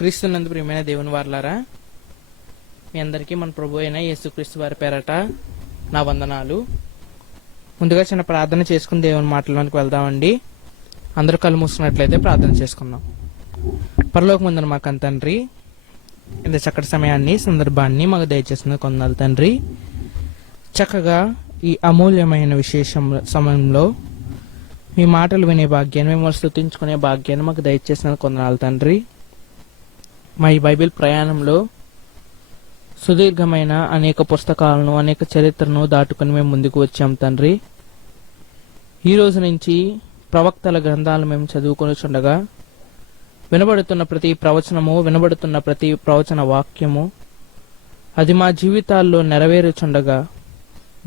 క్రీస్తునందు ప్రియమైన దేవుని వారలారా, మీ అందరికీ మన ప్రభు అయిన యేసుక్రీస్తు వారి పేరట నా వందనాలు. ముందుగా చిన్న ప్రార్థన చేసుకుని దేవుని మాటల్లోనికి వెళ్దామండి. అందరూ కళ్ళు మూసుకున్నట్లయితే ప్రార్థన చేసుకుందాం. పరలోకమందున మా కన్న తండ్రి, ఇంత చక్కటి సమయాన్ని సందర్భాన్ని మాకు దయచేసిన కొందరు తండ్రి, చక్కగా ఈ అమూల్యమైన సమయంలో మీ మాటలు వినే భాగ్యాన్ని, మిమ్మల్ని స్తుతించుకునే భాగ్యాన్ని మాకు దయచేసిన కొందనాలు తండ్రి. మా ఈ బైబిల్ ప్రయాణంలో సుదీర్ఘమైన అనేక పుస్తకాలను, అనేక చరిత్రను దాటుకుని మేము ముందుకు వచ్చాం తండ్రి. ఈ రోజు నుంచి ప్రవక్తల గ్రంథాలు మేము చదువుకొని చుండగా వినబడుతున్న ప్రతి ప్రవచనము, వినబడుతున్న ప్రతి ప్రవచన వాక్యము అది మా జీవితాల్లో నెరవేరుచుండగా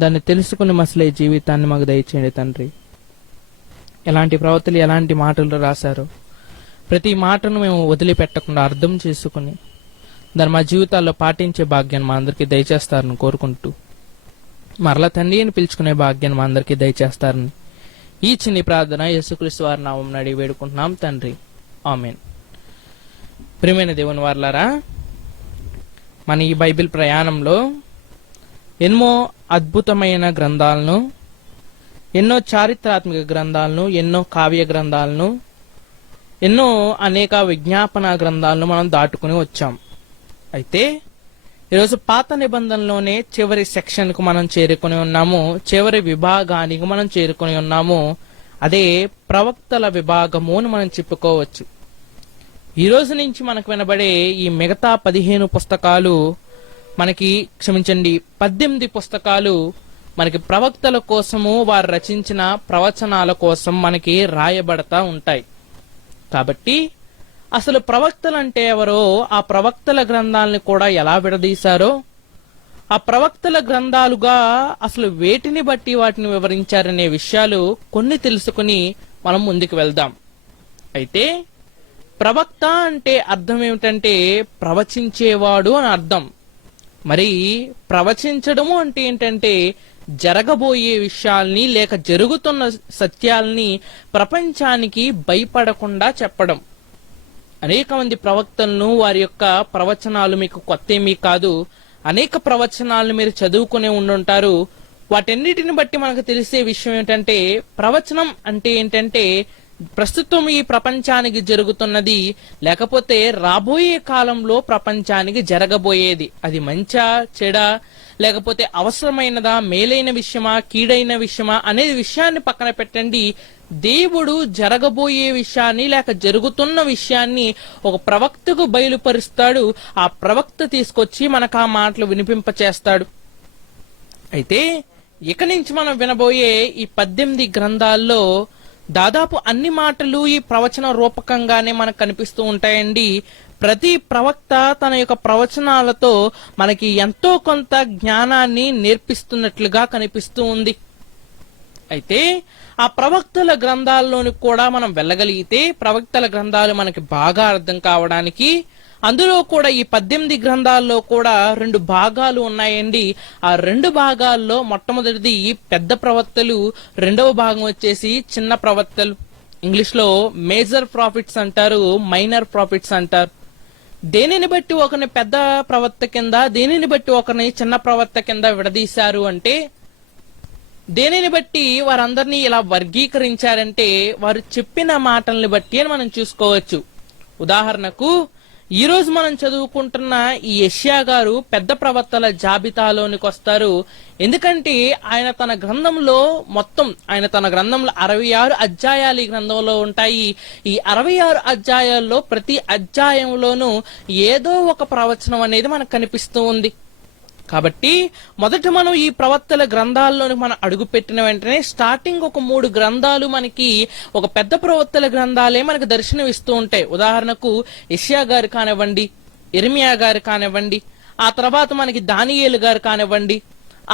దాన్ని తెలుసుకుని మసలే జీవితాన్ని మాకు దయచేయండి తండ్రి. ఎలాంటి ప్రవక్తలు ఎలాంటి మాటలు రాశారో ప్రతి మాటను మేము వదిలిపెట్టకుండా అర్థం చేసుకుని దాన్ని మా జీవితాల్లో పాటించే భాగ్యాన్ని మా అందరికీ దయచేస్తారని కోరుకుంటూ, మరలా తండ్రి అని పిలుచుకునే భాగ్యాన్ని మా అందరికీ దయచేస్తారని ఈ చిన్ని ప్రార్థన యేసుక్రీస్తు వారి నామమున అడిగి వేడుకుంటున్నాం తండ్రి, ఆమేన్. ప్రియమైన దేవుని వారలారా, మన ఈ బైబిల్ ప్రయాణంలో ఎన్నో అద్భుతమైన గ్రంథాలను, ఎన్నో చారిత్రాత్మక గ్రంథాలను, ఎన్నో కావ్య గ్రంథాలను, ఎన్నో అనేక విజ్ఞాపన గ్రంథాలను మనం దాటుకుని వచ్చాం. అయితే ఈరోజు పాత నిబంధనలోనే చివరి సెక్షన్కు మనం చేరుకుని ఉన్నాము, చివరి విభాగానికి మనం చేరుకుని ఉన్నాము. అదే ప్రవక్తల విభాగము అని మనం చెప్పుకోవచ్చు. ఈ రోజు నుంచి మనకు వినబడే ఈ మిగతా 15 పుస్తకాలు మనకి, క్షమించండి, 18 పుస్తకాలు మనకి ప్రవక్తల కోసము, వారు రచించిన ప్రవచనాల కోసం మనకి రాయబడతా ఉంటాయి. కాబట్టి అసలు ప్రవక్తలు అంటే ఎవరో, ఆ ప్రవక్తల గ్రంథాలని కూడా ఎలా విడదీశారో, ఆ ప్రవక్తల గ్రంథాలుగా అసలు వేటిని బట్టి వాటిని వివరించారనే విషయాలు కొన్ని తెలుసుకుని మనం ముందుకు వెళ్దాం. అయితే ప్రవక్త అంటే అర్థం ఏమిటంటే ప్రవచించేవాడు అని అర్థం. మరి ప్రవచించడము అంటే ఏంటంటే జరగబోయే విషయాల్ని, లేక జరుగుతున్న సత్యాల్ని ప్రపంచానికి భయపడకుండా చెప్పడం. అనేక మంది ప్రవక్తలను, వారి యొక్క ప్రవచనాలు మీకు కొత్తేమీ కాదు. అనేక ప్రవచనాలను మీరు చదువుకునే ఉండుంటారు. వాటన్నిటిని బట్టి మనకు తెలిసే విషయం ఏంటంటే, ప్రవచనం అంటే ఏంటంటే ప్రస్తుతం ఈ ప్రపంచానికి జరుగుతున్నది, లేకపోతే రాబోయే కాలంలో ప్రపంచానికి జరగబోయేది. అది మంచా, చెడా, లేకపోతే అవసరమైనదా, మేలైన విషయమా, కీడైన విషయమా అనేది విషయాన్ని పక్కన పెట్టండి. దేవుడు జరగబోయే విషయాన్ని, లేక జరుగుతున్న విషయాన్ని ఒక ప్రవక్తకు బయలుపరుస్తాడు. ఆ ప్రవక్త తీసుకొచ్చి మనకు ఆ మాటలు వినిపింపచేస్తాడు. అయితే ఇక నుంచి మనం వినబోయే ఈ 18 గ్రంథాల్లో దాదాపు అన్ని మాటలు ఈ ప్రవచన రూపకంగానే మనకు కనిపిస్తూ ఉంటాయండి. ప్రతి ప్రవక్త తన యొక్క ప్రవచనాలతో మనకి ఎంతో కొంత జ్ఞానాన్ని నేర్పిస్తున్నట్లుగా కనిపిస్తూ ఉంది. అయితే ఆ ప్రవక్తల గ్రంథాల్లోని కూడా మనం వెళ్ళగలిగితే, ప్రవక్తల గ్రంథాలు మనకి బాగా అర్థం కావడానికి, అందులో కూడా ఈ 18 గ్రంథాల్లో కూడా 2 భాగాలు ఉన్నాయండి. ఆ 2 భాగాల్లో మొట్టమొదటిది పెద్ద ప్రవక్తలు, రెండవ భాగం వచ్చేసి చిన్న ప్రవక్తలు. ఇంగ్లీష్ లో మేజర్ ప్రాఫిట్స్ అంటారు, మైనర్ ప్రాఫిట్స్ అంటారు. దేనిని బట్టి ఒకరిని పెద్ద ప్రవక్త కింద, దేనిని బట్టి ఒకరిని చిన్న ప్రవక్త కింద విడదీశారు అంటే, దేనిని బట్టి వారందరినీ ఇలా వర్గీకరించారంటే వారు చెప్పిన మాటల్ని బట్టి అని మనం చూసుకోవచ్చు. ఉదాహరణకు ఈ రోజు మనం చదువుకుంటున్న ఈ యెషయా గారు పెద్ద ప్రవక్తల జాబితాలోనికి వస్తారు. ఎందుకంటే ఆయన తన గ్రంథంలో 66 అధ్యాయాలు ఈ గ్రంథంలో ఉంటాయి. ఈ 66 అధ్యాయాల్లో ప్రతి అధ్యాయంలోనూ ఏదో ఒక ప్రవచనం అనేది మనకు కనిపిస్తూ ఉంది. కాబట్టి మొదట మనం ఈ ప్రవక్తల గ్రంథాల్లోని మనం అడుగు పెట్టిన వెంటనే స్టార్టింగ్ ఒక 3 గ్రంథాలు మనకి ఒక పెద్ద ప్రవక్తల గ్రంథాలే మనకు దర్శనమిస్తూ ఉంటాయి. ఉదాహరణకు యెషయా గారు కానివ్వండి, ఇర్మియా గారు కానివ్వండి, ఆ తర్వాత మనకి దానియేలు గారు కానివ్వండి,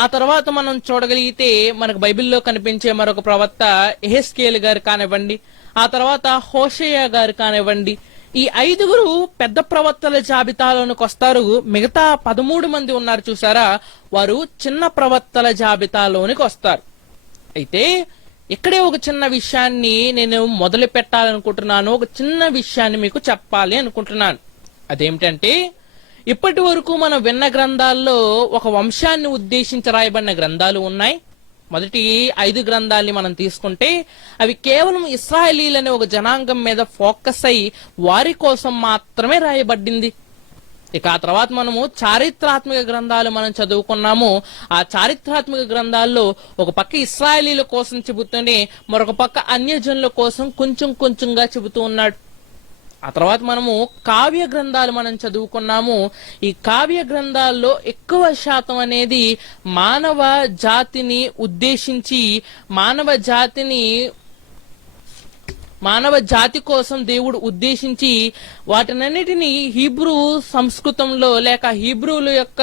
ఆ తర్వాత మనం చూడగలిగితే మనకు బైబిల్లో కనిపించే మరొక ప్రవక్త యెహెజ్కేలు గారు కానివ్వండి, ఆ తర్వాత హోషేయ గారు కానివ్వండి. ఈ 5 పెద్ద ప్రవక్తల జాబితాలోనికి వస్తారు. మిగతా 13 మంది ఉన్నారు చూసారా, వారు చిన్న ప్రవక్తల జాబితాలోనికి వస్తారు. అయితే ఇక్కడే ఒక చిన్న విషయాన్ని నేను మొదలు పెట్టాలనుకుంటున్నాను, ఒక చిన్న విషయాన్ని మీకు చెప్పాలి అనుకుంటున్నాను. అదేమిటంటే, ఇప్పటి వరకు మనం విన్న గ్రంథాల్లో ఒక వంశాన్ని ఉద్దేశించి రాయబడిన గ్రంథాలు ఉన్నాయి. మొదటి 5 గ్రంథాలని మనం తీసుకుంటే అవి కేవలం ఇశ్రాయేలీలనే ఒక జనాంగం మీద ఫోకస్ అయి వారి కోసం మాత్రమే రాయబడింది. ఇక ఆ తర్వాత మనము చారిత్రాత్మక గ్రంథాలు మనం చదువుకున్నాము. ఆ చారిత్రాత్మక గ్రంథాల్లో ఒక పక్క ఇశ్రాయేలీల కోసం చెబుతూనే మరొక పక్క అన్యజనుల కోసం కొంచెం కొంచెంగా చెబుతూ ఉన్నాడు. ఆ తర్వాత మనము కావ్య గ్రంథాలు మనం చదువుకున్నాము. ఈ కావ్య గ్రంథాల్లో ఎక్కువ శాతం అనేది మానవ జాతిని ఉద్దేశించి మానవ జాతి కోసం దేవుడు ఉద్దేశించి వాటినన్నిటినీ హీబ్రూ సంస్కృతంలో లేక హీబ్రూల యొక్క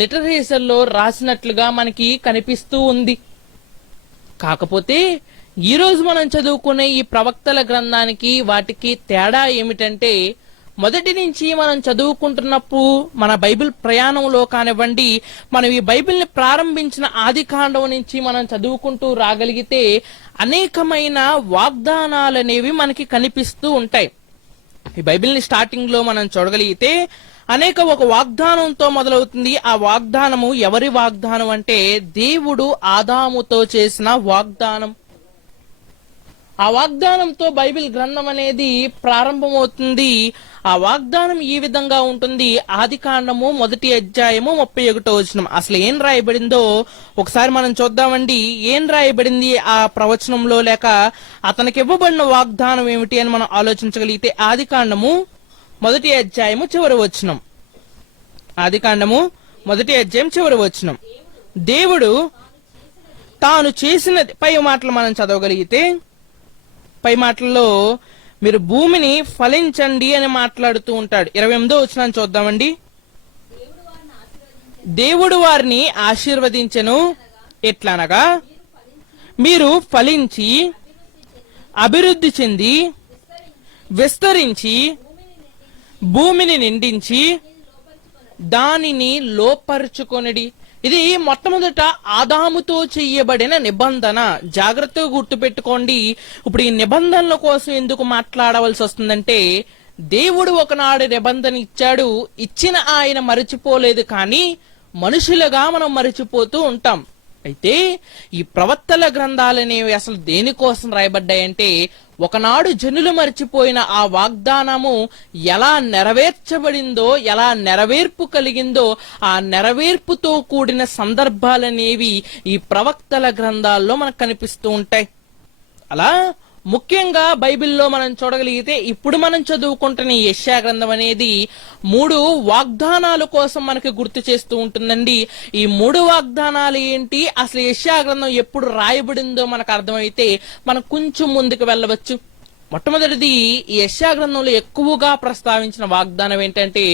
లిటరేచర్లో రాసినట్లుగా మనకి కనిపిస్తూ ఉంది. కాకపోతే ఈ రోజు మనం చదువుకునే ఈ ప్రవక్తల గ్రంథానికి వాటికి తేడా ఏమిటంటే, మొదటి నుంచి మనం చదువుకుంటున్నప్పుడు మన బైబిల్ ప్రయాణంలో కానివ్వండి, మనం ఈ బైబిల్ని ప్రారంభించిన ఆది కాండం నుంచి మనం చదువుకుంటూ రాగలిగితే అనేకమైన వాగ్దానాలు అనేవి మనకి కనిపిస్తూ ఉంటాయి. ఈ బైబిల్ని స్టార్టింగ్ లో మనం చూడగలిగితే ఒక వాగ్దానంతో మొదలవుతుంది. ఆ వాగ్దానము ఎవరి వాగ్దానం అంటే దేవుడు ఆదాముతో చేసిన వాగ్దానం. ఆ వాగ్దానంతో బైబిల్ గ్రంథం అనేది ప్రారంభమవుతుంది. ఆ వాగ్దానం ఈ విధంగా ఉంటుంది. ఆది కాండము 1వ అధ్యాయము 31వ వచనం. అసలు ఏం రాయబడిందో ఒకసారి మనం చూద్దామండి. ఏం రాయబడింది ఆ ప్రవచనంలో, లేక అతనికి ఇవ్వబడిన వాగ్దానం ఏమిటి అని మనం ఆలోచించగలిగితే, ఆది కాండము 1వ అధ్యాయము చివరి వచనం. ఆది కాండము 1వ అధ్యాయం చివరి వచనం. దేవుడు తాను చేసినది, పై మాటలు మనం చదవగలిగితే, పై మాటల్లో మీరు భూమిని ఫలించండి అని మాట్లాడుతూ ఉంటాడు. 28వ వచనాన్ని చూద్దామండి. దేవుడు వారిని ఆశీర్వదించెను, ఎట్లనగా మీరు ఫలించి అభివృద్ధి చెంది విస్తరించి భూమిని నిండించి దానిని లోపరుచుకొనిడి. ఇది మొట్టమొదట ఆదాముతో చెయ్యబడిన నిబంధన. జాగ్రత్తగా గుర్తుపెట్టుకోండి. ఇప్పుడు ఈ నిబంధనల కోసం ఎందుకు మాట్లాడవలసి వస్తుందంటే, దేవుడు ఒకనాడు నిబంధన ఇచ్చాడు, ఇచ్చిన ఆయన మరచిపోలేదు, కానీ మనుషులుగా మనం మరచిపోతూ ఉంటాం. అయితే ఈ ప్రవక్తల గ్రంథాలనేవి అసలు దేనికోసం రాయబడ్డాయంటే, ఒకనాడు జనులు మర్చిపోయిన ఆ వాగ్దానము ఎలా నెరవేర్చబడిందో, ఎలా నెరవేర్పు కలిగిందో, ఆ నెరవేర్పుతో కూడిన సందర్భాలనేవి ఈ ప్రవక్తల గ్రంథాల్లో మనకు కనిపిస్తూ ఉంటాయి. అలా ముఖ్యంగా బైబిల్లో మనం చూడగలిగితే, ఇప్పుడు మనం చదువుకుంటున్న యెషయా గ్రంథం అనేది 3 వాగ్దానాల కోసం మనకి గుర్తు చేస్తూ ఉంటుందండి. ఈ 3 వాగ్దానాలు ఏంటి, అసలు యెషయా గ్రంథం ఎప్పుడు రాయబడిందో మనకు అర్థమైతే మనం కొంచెం ముందుకు వెళ్ళవచ్చు. మొట్టమొదటిది, ఈ యెషయా గ్రంథంలో ఎక్కువగా ప్రస్తావించిన వాగ్దానం ఏంటంటే,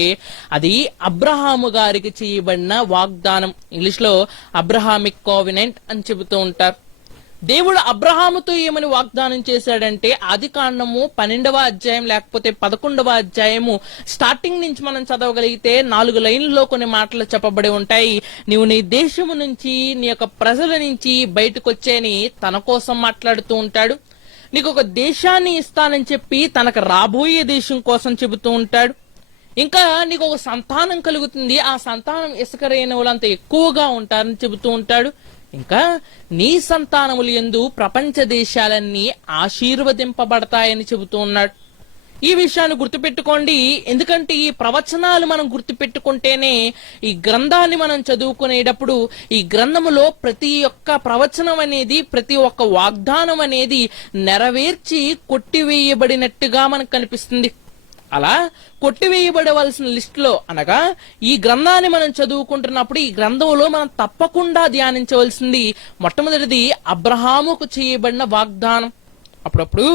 అది అబ్రహాము గారికి చేయబడిన వాగ్దానం. ఇంగ్లీష్ లో అబ్రహామిక్ కోవెనెంట్ అని చెబుతూ ఉంటారు. దేవుడు అబ్రహాముతో ఏమని వాగ్దానం చేశాడంటే, ఆది కాండము 12వ అధ్యాయం లేకపోతే 11వ అధ్యాయము స్టార్టింగ్ నుంచి మనం చదవగలిగితే 4 లైన్లలో కొన్ని మాటలు చెప్పబడి ఉంటాయి. నీవు నీ దేశము నుంచి, నీ యొక్క ప్రజల నుంచి బయటకు వచ్చేని తన కోసం మాట్లాడుతూ ఉంటాడు. నీకు ఒక దేశాన్ని ఇస్తానని చెప్పి తనకు రాబోయే దేశం కోసం చెబుతూ ఉంటాడు. ఇంకా నీకు ఒక సంతానం కలుగుతుంది, ఆ సంతానం ఇసుక రేణువులంత ఎక్కువగా ఉంటారని చెబుతూ ఉంటాడు. ఇంకా నీ సంతానములు యందు ప్రపంచ దేశాలన్నీ ఆశీర్వదింపబడతాయని చెబుతూ ఉన్నాడు. ఈ విషయాన్ని గుర్తుపెట్టుకోండి. ఎందుకంటే ఈ ప్రవచనాలు మనం గుర్తుపెట్టుకుంటేనే ఈ గ్రంథాన్ని మనం చదువుకునేటప్పుడు ఈ గ్రంథములో ప్రతి ఒక్క ప్రవచనం అనేది, ప్రతి ఒక్క వాగ్దానం అనేది నెరవేర్చి కొట్టివేయబడినట్టుగా మనకు కనిపిస్తుంది. అలా కొట్టివేయబడవలసిన లిస్ట్ లో, అనగా ఈ గ్రంథాన్ని మనం చదువుకుంటున్నప్పుడు ఈ గ్రంథంలో మనం తప్పకుండా ధ్యానించవలసింది మొట్టమొదటిది అబ్రహాముకు చేయబడిన వాగ్దానం. అప్పుడప్పుడు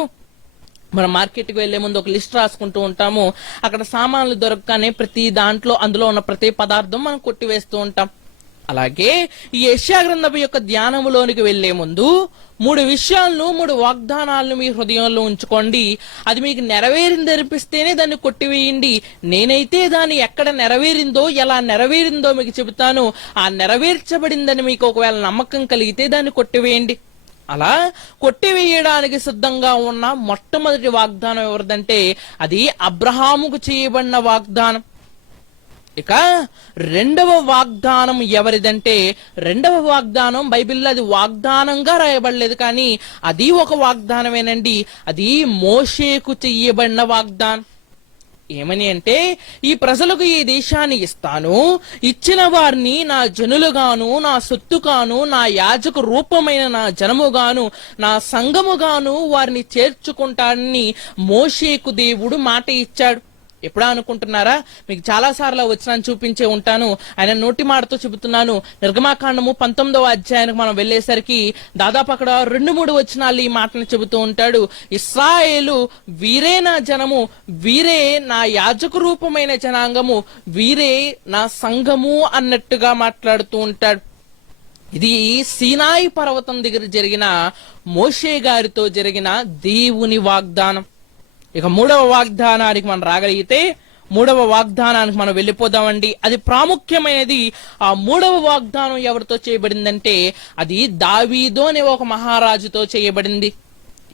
మనం మార్కెట్కి వెళ్లే ముందు ఒక లిస్ట్ రాసుకుంటూ ఉంటాము. అక్కడ సామాన్లు దొరకగానే ప్రతి దాంట్లో అందులో ఉన్న ప్రతి పదార్థం మనం కొట్టివేస్తూ ఉంటాం. అలాగే ఈ యెషయా గ్రంథం యొక్క ధ్యానములోనికి వెళ్లే ముందు 3 విషయాలను, 3 వాగ్దానాలను మీ హృదయంలో ఉంచుకోండి. అది మీకు నెరవేరింది అనిపిస్తేనే దాన్ని కొట్టివేయండి. నేనైతే దాన్ని ఎక్కడ నెరవేరిందో, ఎలా నెరవేరిందో మీకు చెబుతాను. ఆ నెరవేర్చబడిందని మీకు ఒకవేళ నమ్మకం కలిగితే దాన్ని కొట్టివేయండి. అలా కొట్టివేయడానికి సిద్ధంగా ఉన్న మొట్టమొదటి వాగ్దానం ఎవరిదంటే అది అబ్రహాముకు చేయబడిన వాగ్దానం. ఇక రెండవ వాగ్దానం ఎవరిదంటే రెండవ వాగ్దానం బైబిల్లో అది వాగ్దానంగా రాయబడలేదు, కానీ అది ఒక వాగ్దానమేనండి. అది మోషేకు చెయ్యబడిన వాగ్దానం. ఏమని అంటే, ఈ ప్రజలకు ఈ దేశాన్ని ఇస్తాను, ఇచ్చిన వారిని నా జనులుగాను, నా సొత్తుగాను, నా యాజక రూపమైన నా జనముగాను, నా సంఘముగాను వారిని చేర్చుకుంటానని మోషేకు దేవుడు మాట ఇచ్చాడు. ఎప్పుడా అనుకుంటున్నారా? మీకు చాలా సార్లు వచ్చినాను చూపించే ఉంటాను. ఆయన నోటి మాటతో చెబుతున్నాను. నిర్గమాకాండము 19వ అధ్యాయానికి మనం వెళ్లేసరికి దాదాపు అక్కడ 2-3 వచనాలు ఈ మాటను చెబుతూ ఉంటాడు. ఇశ్రాయేలు వీరే నా జనము, వీరే నా యాజక రూపమైన జనాంగము, వీరే నా సంఘము అన్నట్టుగా మాట్లాడుతూ ఉంటాడు. ఇది సీనాయి పర్వతం దగ్గర జరిగిన మోషే గారితో జరిగిన దేవుని వాగ్దానం. ఇక మూడవ వాగ్దానానికి మనం రాగలిగితే మూడవ వాగ్దానానికి మనం వెళ్ళిపోదామండి. అది ప్రాముఖ్యమైనది. ఆ మూడవ వాగ్దానం ఎవరితో చేయబడిందంటే అది దావీదు అనే ఒక మహారాజుతో చేయబడింది.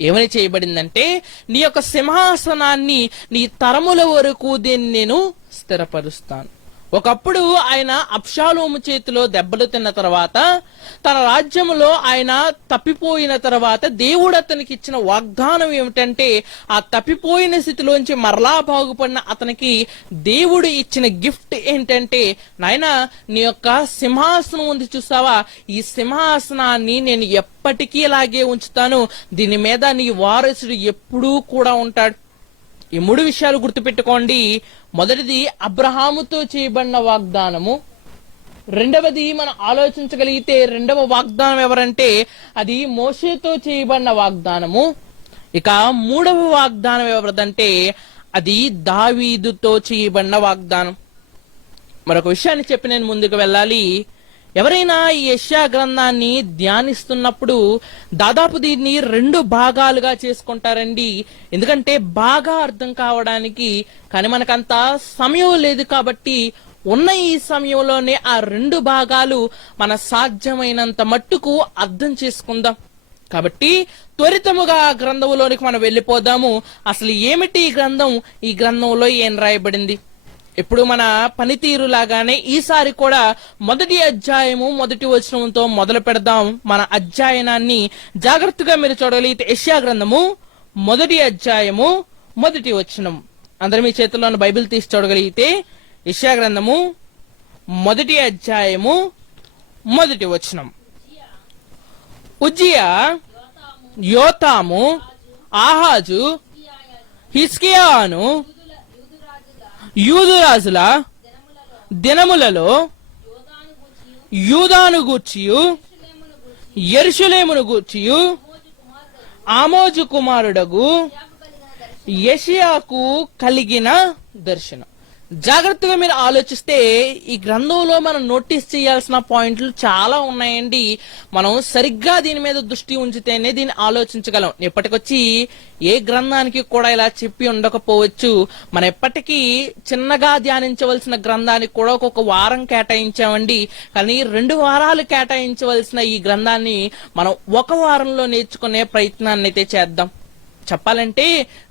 ఏమని చేయబడిందంటే, నీ యొక్క సింహాసనాన్ని నీ తరముల వరకు దీన్ని నేను స్థిరపరుస్తాను. ఒకప్పుడు ఆయన అబ్షాలోము చేతిలో దెబ్బలు తిన్న తర్వాత, తన రాజ్యములో ఆయన తప్పిపోయిన తర్వాత దేవుడు అతనికి ఇచ్చిన వాగ్దానం ఏమిటంటే, ఆ తప్పిపోయిన స్థితిలోంచి మరలా బాగుపడిన అతనికి దేవుడు ఇచ్చిన గిఫ్ట్ ఏంటంటే, నాయనా నీ యొక్క సింహాసనం ఉంది చూసావా, ఈ సింహాసనాన్ని నేను ఎప్పటికీ ఇలాగే ఉంచుతాను, దీని మీద నీ వారసుడు ఎప్పుడూ కూడా ఉంటాడు. ఈ 3 విషయాలు గుర్తుపెట్టుకోండి. మొదటిది అబ్రహాముతో చేయబడిన వాగ్దానము. రెండవది మనం ఆలోచించగలిగితే రెండవ వాగ్దానం ఎవరంటే అది మోషేతో చేయబడిన వాగ్దానము. ఇక మూడవ వాగ్దానం ఎవరిదంటే అది దావీదుతో చేయబడిన వాగ్దానం. మరొక విషయాన్ని చెప్పి నేను ముందుకు వెళ్ళాలి. ఎవరైనా ఈ యెషయా గ్రంథాన్ని ధ్యానిస్తున్నప్పుడు దాదాపు దీన్ని 2 భాగాలుగా చేసుకుంటారండి. ఎందుకంటే బాగా అర్థం కావడానికి. కానీ మనకంత సమయం లేదు కాబట్టి ఉన్న ఈ సమయంలోనే ఆ 2 భాగాలు మన సాధ్యమైనంత మట్టుకు అర్థం చేసుకుందాం. కాబట్టి త్వరితముగా ఆ గ్రంథంలోనికి మనం వెళ్ళిపోదాము. అసలు ఏమిటి ఈ గ్రంథం, ఈ గ్రంథంలో ఏం రాయబడింది? ఇప్పుడు మన పనితీరు లాగానే ఈసారి కూడా మొదటి అధ్యాయము మొదటి వచనంతో మొదలు పెడదాం మన అధ్యయనాన్ని. జాగ్రత్తగా మీరు చూడగలిగితే యెషయా గ్రంథము మొదటి అధ్యాయము మొదటి వచనం. అందరు మీ చేతుల్లో ఉన్న బైబిల్ తీసి చూడగలిగితే యెషయా గ్రంథము మొదటి అధ్యాయము మొదటి వచనం. ఉజ్జియా, యోతాము, ఆహాజు, హిజ్కియాను యూదురాజుల దినములలో యూదాను గూర్చియు యెరూషలేమును గూర్చియు ఆమోజు కుమారుడగు యెషయాకు కలిగిన దర్శనం. జాగ్రత్తగా మీరు ఆలోచిస్తే ఈ గ్రంథంలో మనం నోటీస్ చేయాల్సిన పాయింట్లు చాలా ఉన్నాయండి. మనం సరిగ్గా దీని మీద దృష్టి ఉంచితేనే దీన్ని ఆలోచించగలం. ఇప్పటికొచ్చి ఏ గ్రంథానికి కూడా ఇలా చెప్పి ఉండకపోవచ్చు. మనం ఎప్పటికీ చిన్నగా ధ్యానించవలసిన గ్రంథానికి కూడా ఒక్కొక్క వారం కేటాయించామండి. కానీ 2 వారాలు కేటాయించవలసిన ఈ గ్రంథాన్ని మనం 1 వారంలో నేర్చుకునే ప్రయత్నాన్ని అయితే చేద్దాం. చెప్పాలంటే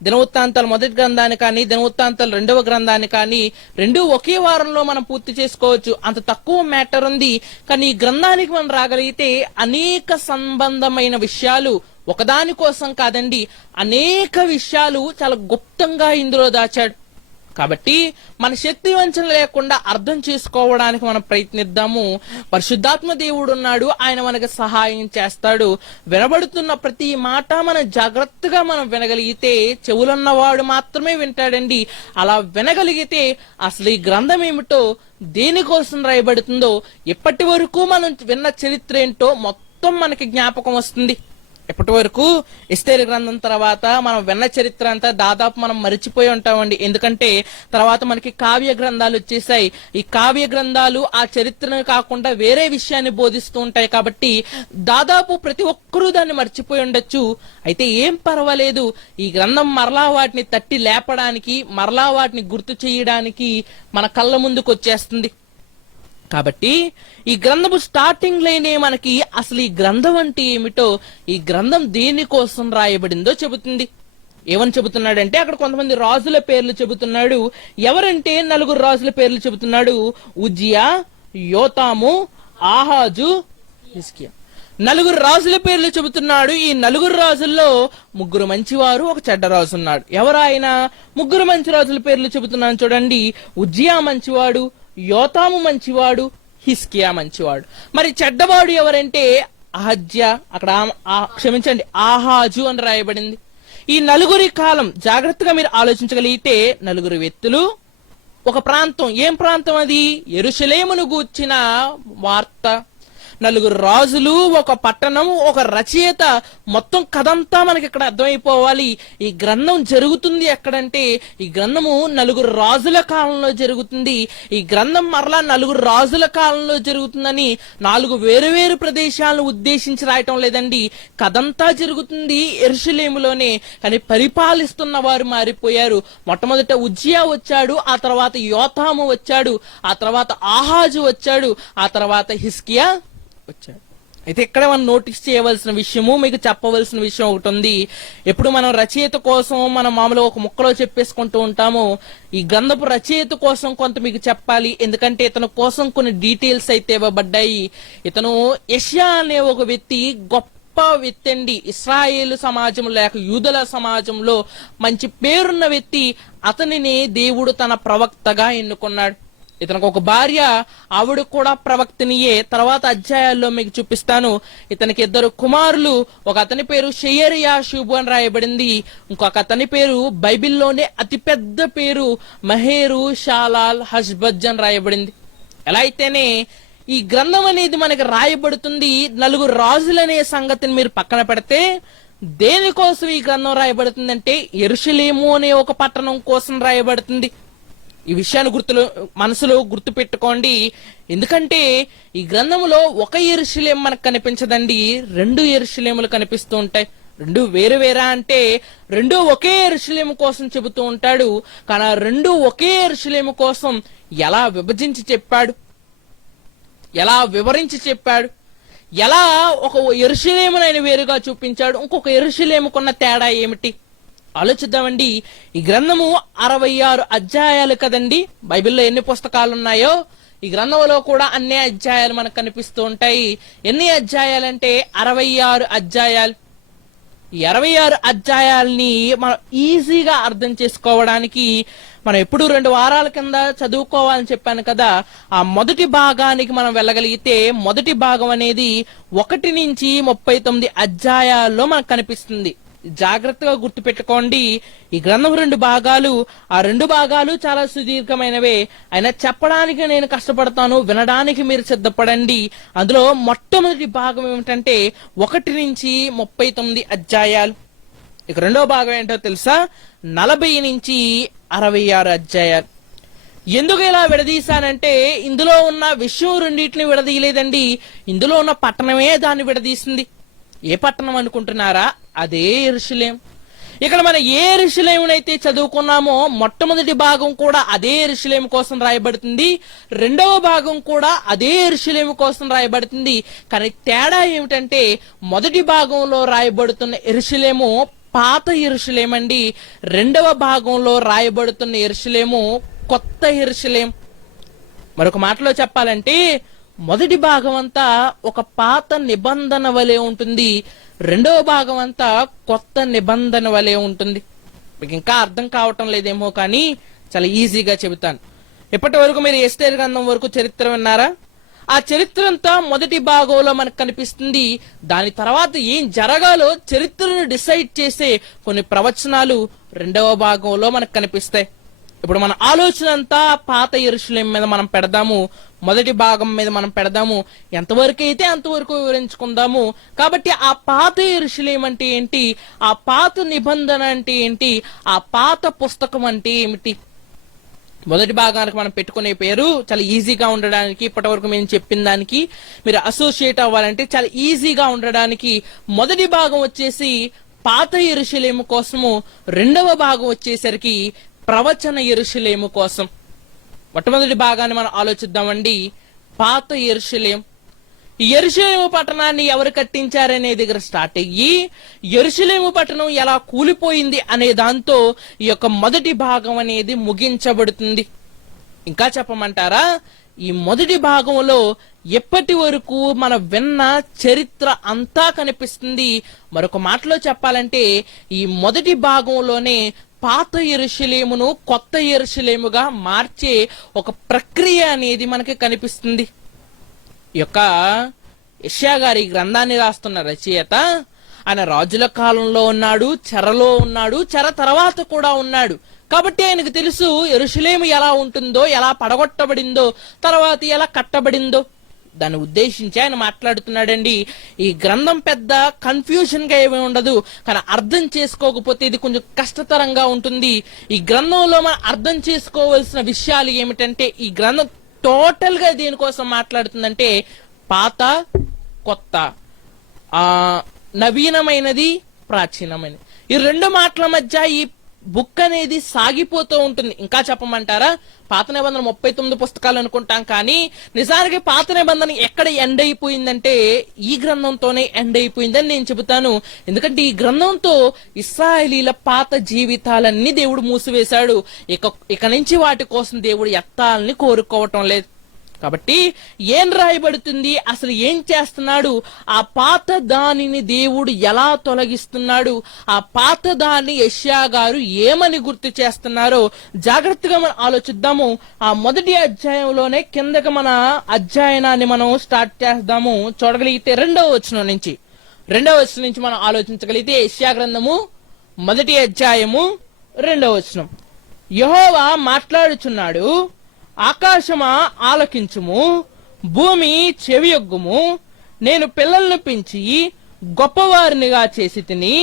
దినవృత్తాంతాలు మొదటి గ్రంథాన్ని కానీ దినవృత్తాంతాలు 2వ గ్రంథాన్ని కానీ 2 ఒకే వారంలో మనం పూర్తి చేసుకోవచ్చు. అంత తక్కువ మ్యాటర్ ఉంది. కానీ ఈ గ్రంథానికి మనం రాగలిగితే అనేక సంబంధమైన విషయాలు, ఒకదాని కోసం కాదండి, అనేక విషయాలు చాలా గుప్తంగా ఇందులో దాచాడు. కాబట్టి మన శక్తి వంచన లేకుండా అర్థం చేసుకోవడానికి మనం ప్రయత్నిద్దాము. పరిశుద్ధాత్మ దేవుడు ఉన్నాడు, ఆయన మనకు సహాయం చేస్తాడు. వినబడుతున్న ప్రతి మాట మనం జాగ్రత్తగా మనం వినగలిగితే, చెవులున్నవాడు మాత్రమే వింటాడండి. అలా వినగలిగితే అసలు ఈ గ్రంథం ఏమిటో, దేనికోసం రాయబడుతుందో, ఇప్పటి వరకు మనం విన్న చరిత్ర ఏంటో మొత్తం మనకి జ్ఞాపకం వస్తుంది. ఇప్పటి వరకు ఎస్తేరు గ్రంథం తర్వాత మనం విన్న చరిత్ర అంతా దాదాపు మనం మరిచిపోయి ఉంటామండి. ఎందుకంటే తర్వాత మనకి కావ్య గ్రంథాలు వచ్చేసాయి. ఈ కావ్య గ్రంథాలు ఆ చరిత్రను కాకుండా వేరే విషయాన్ని బోధిస్తూ ఉంటాయి. కాబట్టి దాదాపు ప్రతి ఒక్కరూ దాన్ని మర్చిపోయి ఉండొచ్చు. అయితే ఏం పర్వాలేదు, ఈ గ్రంథం మరలా వాటిని తట్టి లేపడానికి, మరలా వాటిని గుర్తు చేయడానికి మన కళ్ళ ముందుకు వచ్చేస్తుంది. కాబట్టి ఈ గ్రంథము స్టార్టింగ్ లైనే మనకి అసలు ఈ గ్రంథం అంటే ఏమిటో, ఈ గ్రంథం దేనికోసం రాయబడిందో చెబుతుంది. ఏమని చెబుతున్నాడంటే అక్కడ కొంతమంది రాజుల పేర్లు చెబుతున్నాడు. ఎవరంటే 4 రాజుల పేర్లు చెబుతున్నాడు. ఉజ్జియా, యోతాము, ఆహాజు, హిజ్కియా. 4 రాజుల పేర్లు చెబుతున్నాడు. ఈ 4 రాజుల్లో 3 మంచివారు, ఒక చెడ్డ రాజు ఉన్నాడు. ఎవరు ఆయన? 3 మంచి రాజుల పేర్లు చెబుతున్నాను చూడండి. ఉజ్జియా మంచివాడు, యోతాము మంచివాడు, హిజ్కియా మంచివాడు. మరి చెడ్డవాడు ఎవరంటే అహజ్యా, అక్కడ క్షమించండి ఆహాజు అని రాయబడింది. ఈ 4 కాలం జాగ్రత్తగా మీరు ఆలోచించగలిగితే 4 వ్యక్తులు, ఒక ప్రాంతం. ఏం ప్రాంతం అది? యెరూషలేమును గూర్చిన వార్త. 4 రాజులు, ఒక పట్టణం, ఒక రచయిత. మొత్తం కథంతా మనకి ఇక్కడ అర్థమైపోవాలి. ఈ గ్రంథం జరుగుతుంది ఎక్కడంటే ఈ గ్రంథము 4 రాజుల కాలంలో జరుగుతుంది. ఈ గ్రంథం మరలా 4 రాజుల కాలంలో జరుగుతుందని 4 వేరు ప్రదేశాలను ఉద్దేశించి రాయటం లేదండి. కథంతా జరుగుతుంది యెరూషలేములోనే. కానీ పరిపాలిస్తున్న వారు మారిపోయారు. మొట్టమొదట ఉజ్జియా వచ్చాడు, ఆ తర్వాత యోతాము వచ్చాడు, ఆ తర్వాత ఆహాజు వచ్చాడు, ఆ తర్వాత హిజ్కియా వచ్చాడు. అయితే ఇక్కడ మనం నోటీస్ చేయవలసిన విషయము, మీకు చెప్పవలసిన విషయం ఒకటి ఉంది. ఎప్పుడు మనం రచయిత కోసం మనం మామూలుగా ఒక ముక్కలో చెప్పేసుకుంటూ ఉంటాము. ఈ గ్రంథపు రచయిత కోసం కొంత మీకు చెప్పాలి. ఎందుకంటే ఇతను కోసం కొన్ని డీటెయిల్స్ అయితే ఇవ్వబడ్డాయి. ఇతను యెషయా అనే ఒక వ్యక్తి గొప్ప వ్యక్తి అండి. ఇశ్రాయేలు సమాజం లేక యూదుల సమాజంలో మంచి పేరున్న వ్యక్తి. అతనిని దేవుడు తన ప్రవక్తగా ఎన్నుకున్నాడు. ఇతనికి ఒక భార్య, ఆవిడ కూడా ప్రవక్తనియే. తర్వాత అధ్యాయాల్లో మీకు చూపిస్తాను. ఇతనికి 2 కుమారులు. ఒక అతని పేరు షెయర్యాషూబు అని రాయబడింది. ఇంకొక అతని పేరు బైబిల్లోనే అతిపెద్ద పేరు మహేరు షాలాల్ హష్బజ్ అని రాయబడింది. ఎలా అయితేనే ఈ గ్రంథం అనేది మనకి రాయబడుతుంది 4 రాజులనే సంగతిని మీరు పక్కన పెడితే దేనికోసం ఈ గ్రంథం రాయబడుతుందంటే యెరూషలేము అనే ఒక పట్టణం కోసం రాయబడుతుంది. ఈ విషయాన్ని మనసులో గుర్తు పెట్టుకోండి. ఎందుకంటే ఈ గ్రంథంలో ఒక యెరూషలేము మనకు కనిపించదండి, 2 యెరూషలేములు కనిపిస్తూ ఉంటాయి. 2 వేరా అంటే 2 ఒకే యెరూషలేము కోసం చెబుతూ ఉంటాడు. కానీ 2 ఒకే యెరూషలేము కోసం ఎలా విభజించి చెప్పాడు, ఎలా వివరించి చెప్పాడు, ఎలా ఒక యెరూషలేమును ఆయన వేరుగా చూపించాడు, ఇంకొక యెరూషలేముకున్న తేడా ఏమిటి ఆలోచిద్దామండి. ఈ గ్రంథము 66 అధ్యాయాలు కదండి. బైబిల్లో ఎన్ని పుస్తకాలు ఉన్నాయో ఈ గ్రంథంలో కూడా అన్ని అధ్యాయాలు మనకు కనిపిస్తూ ఉంటాయి. ఎన్ని అధ్యాయాలంటే 66 అధ్యాయాలు. ఈ 66 అధ్యాయాల్ని మనం ఈజీగా అర్థం చేసుకోవడానికి మనం ఎప్పుడు 2 వారాల కింద చదువుకోవాలని చెప్పాను కదా. ఆ మొదటి భాగానికి మనం వెళ్ళగలిగితే మొదటి భాగం అనేది 1 నుంచి 39 అధ్యాయాల్లో మనకు కనిపిస్తుంది. జాగ్రత్తగా గుర్తు పెట్టుకోండి. ఈ గ్రంథం 2 భాగాలు. ఆ 2 భాగాలు చాలా సుదీర్ఘమైనవే. అయినా చెప్పడానికి నేను కష్టపడతాను, వినడానికి మీరు సిద్ధపడండి. అందులో మొట్టమొదటి భాగం ఏమిటంటే 1 నుంచి 39 అధ్యాయాలు. ఇక రెండో భాగం ఏంటో తెలుసా? 40 నుంచి 66 అధ్యాయాలు. ఎందుకు ఇలా విడదీశానంటే ఇందులో ఉన్న విషయం రెండింటిని విడదీయలేదండి. ఇందులో ఉన్న పట్టణమే దాన్ని విడదీసింది. ఏ పట్టణం అనుకుంటున్నారా? అదే యెరూషలేం. ఇక్కడ మనం ఏ యెరూషలేమునైతే చదువుకున్నామో మొట్టమొదటి భాగం కూడా అదే యెరూషలేము కోసం రాయబడుతుంది, రెండవ భాగం కూడా అదే యెరూషలేము కోసం రాయబడుతుంది. కానీ తేడా ఏమిటంటే మొదటి భాగంలో రాయబడుతున్న యెరూషలేము పాత యెరూషలేం అండి. రెండవ భాగంలో రాయబడుతున్న యెరూషలేము కొత్త యెరూషలేం. మరొక మాటలో చెప్పాలంటే మొదటి భాగం అంతా ఒక పాత నిబంధన వలె ఉంటుంది, రెండవ భాగం అంతా కొత్త నిబంధన వలె ఉంటుంది. మీకు ఇంకా అర్థం కావటం లేదేమో కానీ చాలా ఈజీగా చెబుతాను. ఇప్పటి వరకు మీరు ఎస్తేర్ గ్రంథం వరకు చరిత్ర విన్నారా? ఆ చరిత్ర అంతా మొదటి భాగంలో మనకు కనిపిస్తుంది. దాని తర్వాత ఏం జరగాలో చరిత్రను డిసైడ్ చేసే కొన్ని ప్రవచనాలు రెండవ భాగంలో మనకు కనిపిస్తాయి. ఇప్పుడు మన ఆలోచన అంతా పాత యెరూషలేం మీద మనం పెడదాము, మొదటి భాగం మీద మనం పెడదాము. ఎంతవరకు అయితే అంతవరకు వివరించుకుందాము. కాబట్టి ఆ పాత యెరూషలేం అంటే ఏంటి, ఆ పాత నిబంధన అంటే ఏంటి, ఆ పాత పుస్తకం అంటే ఏమిటి? మొదటి భాగానికి మనం పెట్టుకునే పేరు చాలా ఈజీగా ఉండడానికి, ఇప్పటి వరకు మేము చెప్పిన దానికి మీరు అసోసియేట్ అవ్వాలంటే చాలా ఈజీగా ఉండడానికి మొదటి భాగం వచ్చేసి పాత యెరూషలేము కోసము, రెండవ భాగం వచ్చేసరికి ప్రవచన యెరూషలేము కోసం. మొట్టమొదటి భాగాన్ని మనం ఆలోచిద్దామండి. పాత యెరూషలేం. ఈ యెరూషలేము పట్టణాన్ని ఎవరు కట్టించారనే దగ్గర స్టార్ట్ అయ్యి యెరూషలేము పట్టణం ఎలా కూలిపోయింది అనే దాంతో ఈ యొక్క మొదటి భాగం అనేది ముగించబడుతుంది. ఇంకా చెప్పమంటారా, ఈ మొదటి భాగంలో ఎప్పటి వరకు మన విన్న చరిత్ర అంతా కనిపిస్తుంది. మరొక మాటలో చెప్పాలంటే ఈ మొదటి భాగంలోనే పాత యెరూషలేమును కొత్త యెరూషలేముగా మార్చే ఒక ప్రక్రియ అనేది మనకి కనిపిస్తుంది. ఈ యొక్క యెషయా గారి గ్రంథాన్ని రాస్తున్న రచయిత ఆయన రాజుల కాలంలో ఉన్నాడు, చెరలో ఉన్నాడు, చెర తర్వాత కూడా ఉన్నాడు. కాబట్టి ఆయనకు తెలుసు యెరూషలేము ఎలా ఉంటుందో, ఎలా పడగొట్టబడిందో, తర్వాత ఎలా కట్టబడిందో. దాన్ని ఉద్దేశించి ఆయన మాట్లాడుతున్నాడండి. ఈ గ్రంథం పెద్ద కన్ఫ్యూజన్ గా ఏమీ ఉండదు, కానీ అర్థం చేసుకోకపోతే ఇది కొంచెం కష్టతరంగా ఉంటుంది. ఈ గ్రంథంలో మనం అర్థం చేసుకోవాల్సిన విషయాలు ఏమిటంటే, ఈ గ్రంథం టోటల్ గా దేనికోసం మాట్లాడుతుందంటే పాత కొత్త, నవీనమైనది ప్రాచీనమైనది, ఈ రెండు మాటల మధ్య ఈ బుక్ అనేది సాగిపోతూ ఉంటుంది. ఇంకా చెప్పమంటారా, పాత నిబంధన 39 పుస్తకాలు అనుకుంటాం, కానీ నిజానికి పాత నిబంధన ఎక్కడ ఎండ్ అయిపోయిందంటే ఈ గ్రంథంతోనే ఎండ్ అయిపోయిందని నేను చెబుతాను. ఎందుకంటే ఈ గ్రంథంతో ఇశ్రాయేలీల పాత జీవితాలన్నీ దేవుడు మూసివేశాడు. ఇక నుంచి వాటి కోసం దేవుడు ఎత్తాలని కోరుకోవటం లేదు. కాబట్టి ఏం రాయబడుతుంది, అసలు ఏం చేస్తున్నాడు, ఆ పాత దానిని దేవుడు ఎలా తొలగిస్తున్నాడు, ఆ పాత దాన్ని యెషయా గారు ఏమని గుర్తు చేస్తున్నారో జాగ్రత్తగా మనం ఆలోచిద్దాము. ఆ మొదటి అధ్యాయంలోనే కిందకి మన అధ్యయనాన్ని మనం స్టార్ట్ చేద్దాము. చూడగలిగితే రెండవ వచనం నుంచి మనం ఆలోచించగలిగితే యెషయా గ్రంథము మొదటి అధ్యాయము 2వ వచనం. యెహోవా మాట్లాడుచున్నాడు, ఆకాశమా ఆలకించుము, భూమి చెవియొగ్గుము. నేను పిల్లలను పెంచి గొప్పవారినిగా చేసి తిని,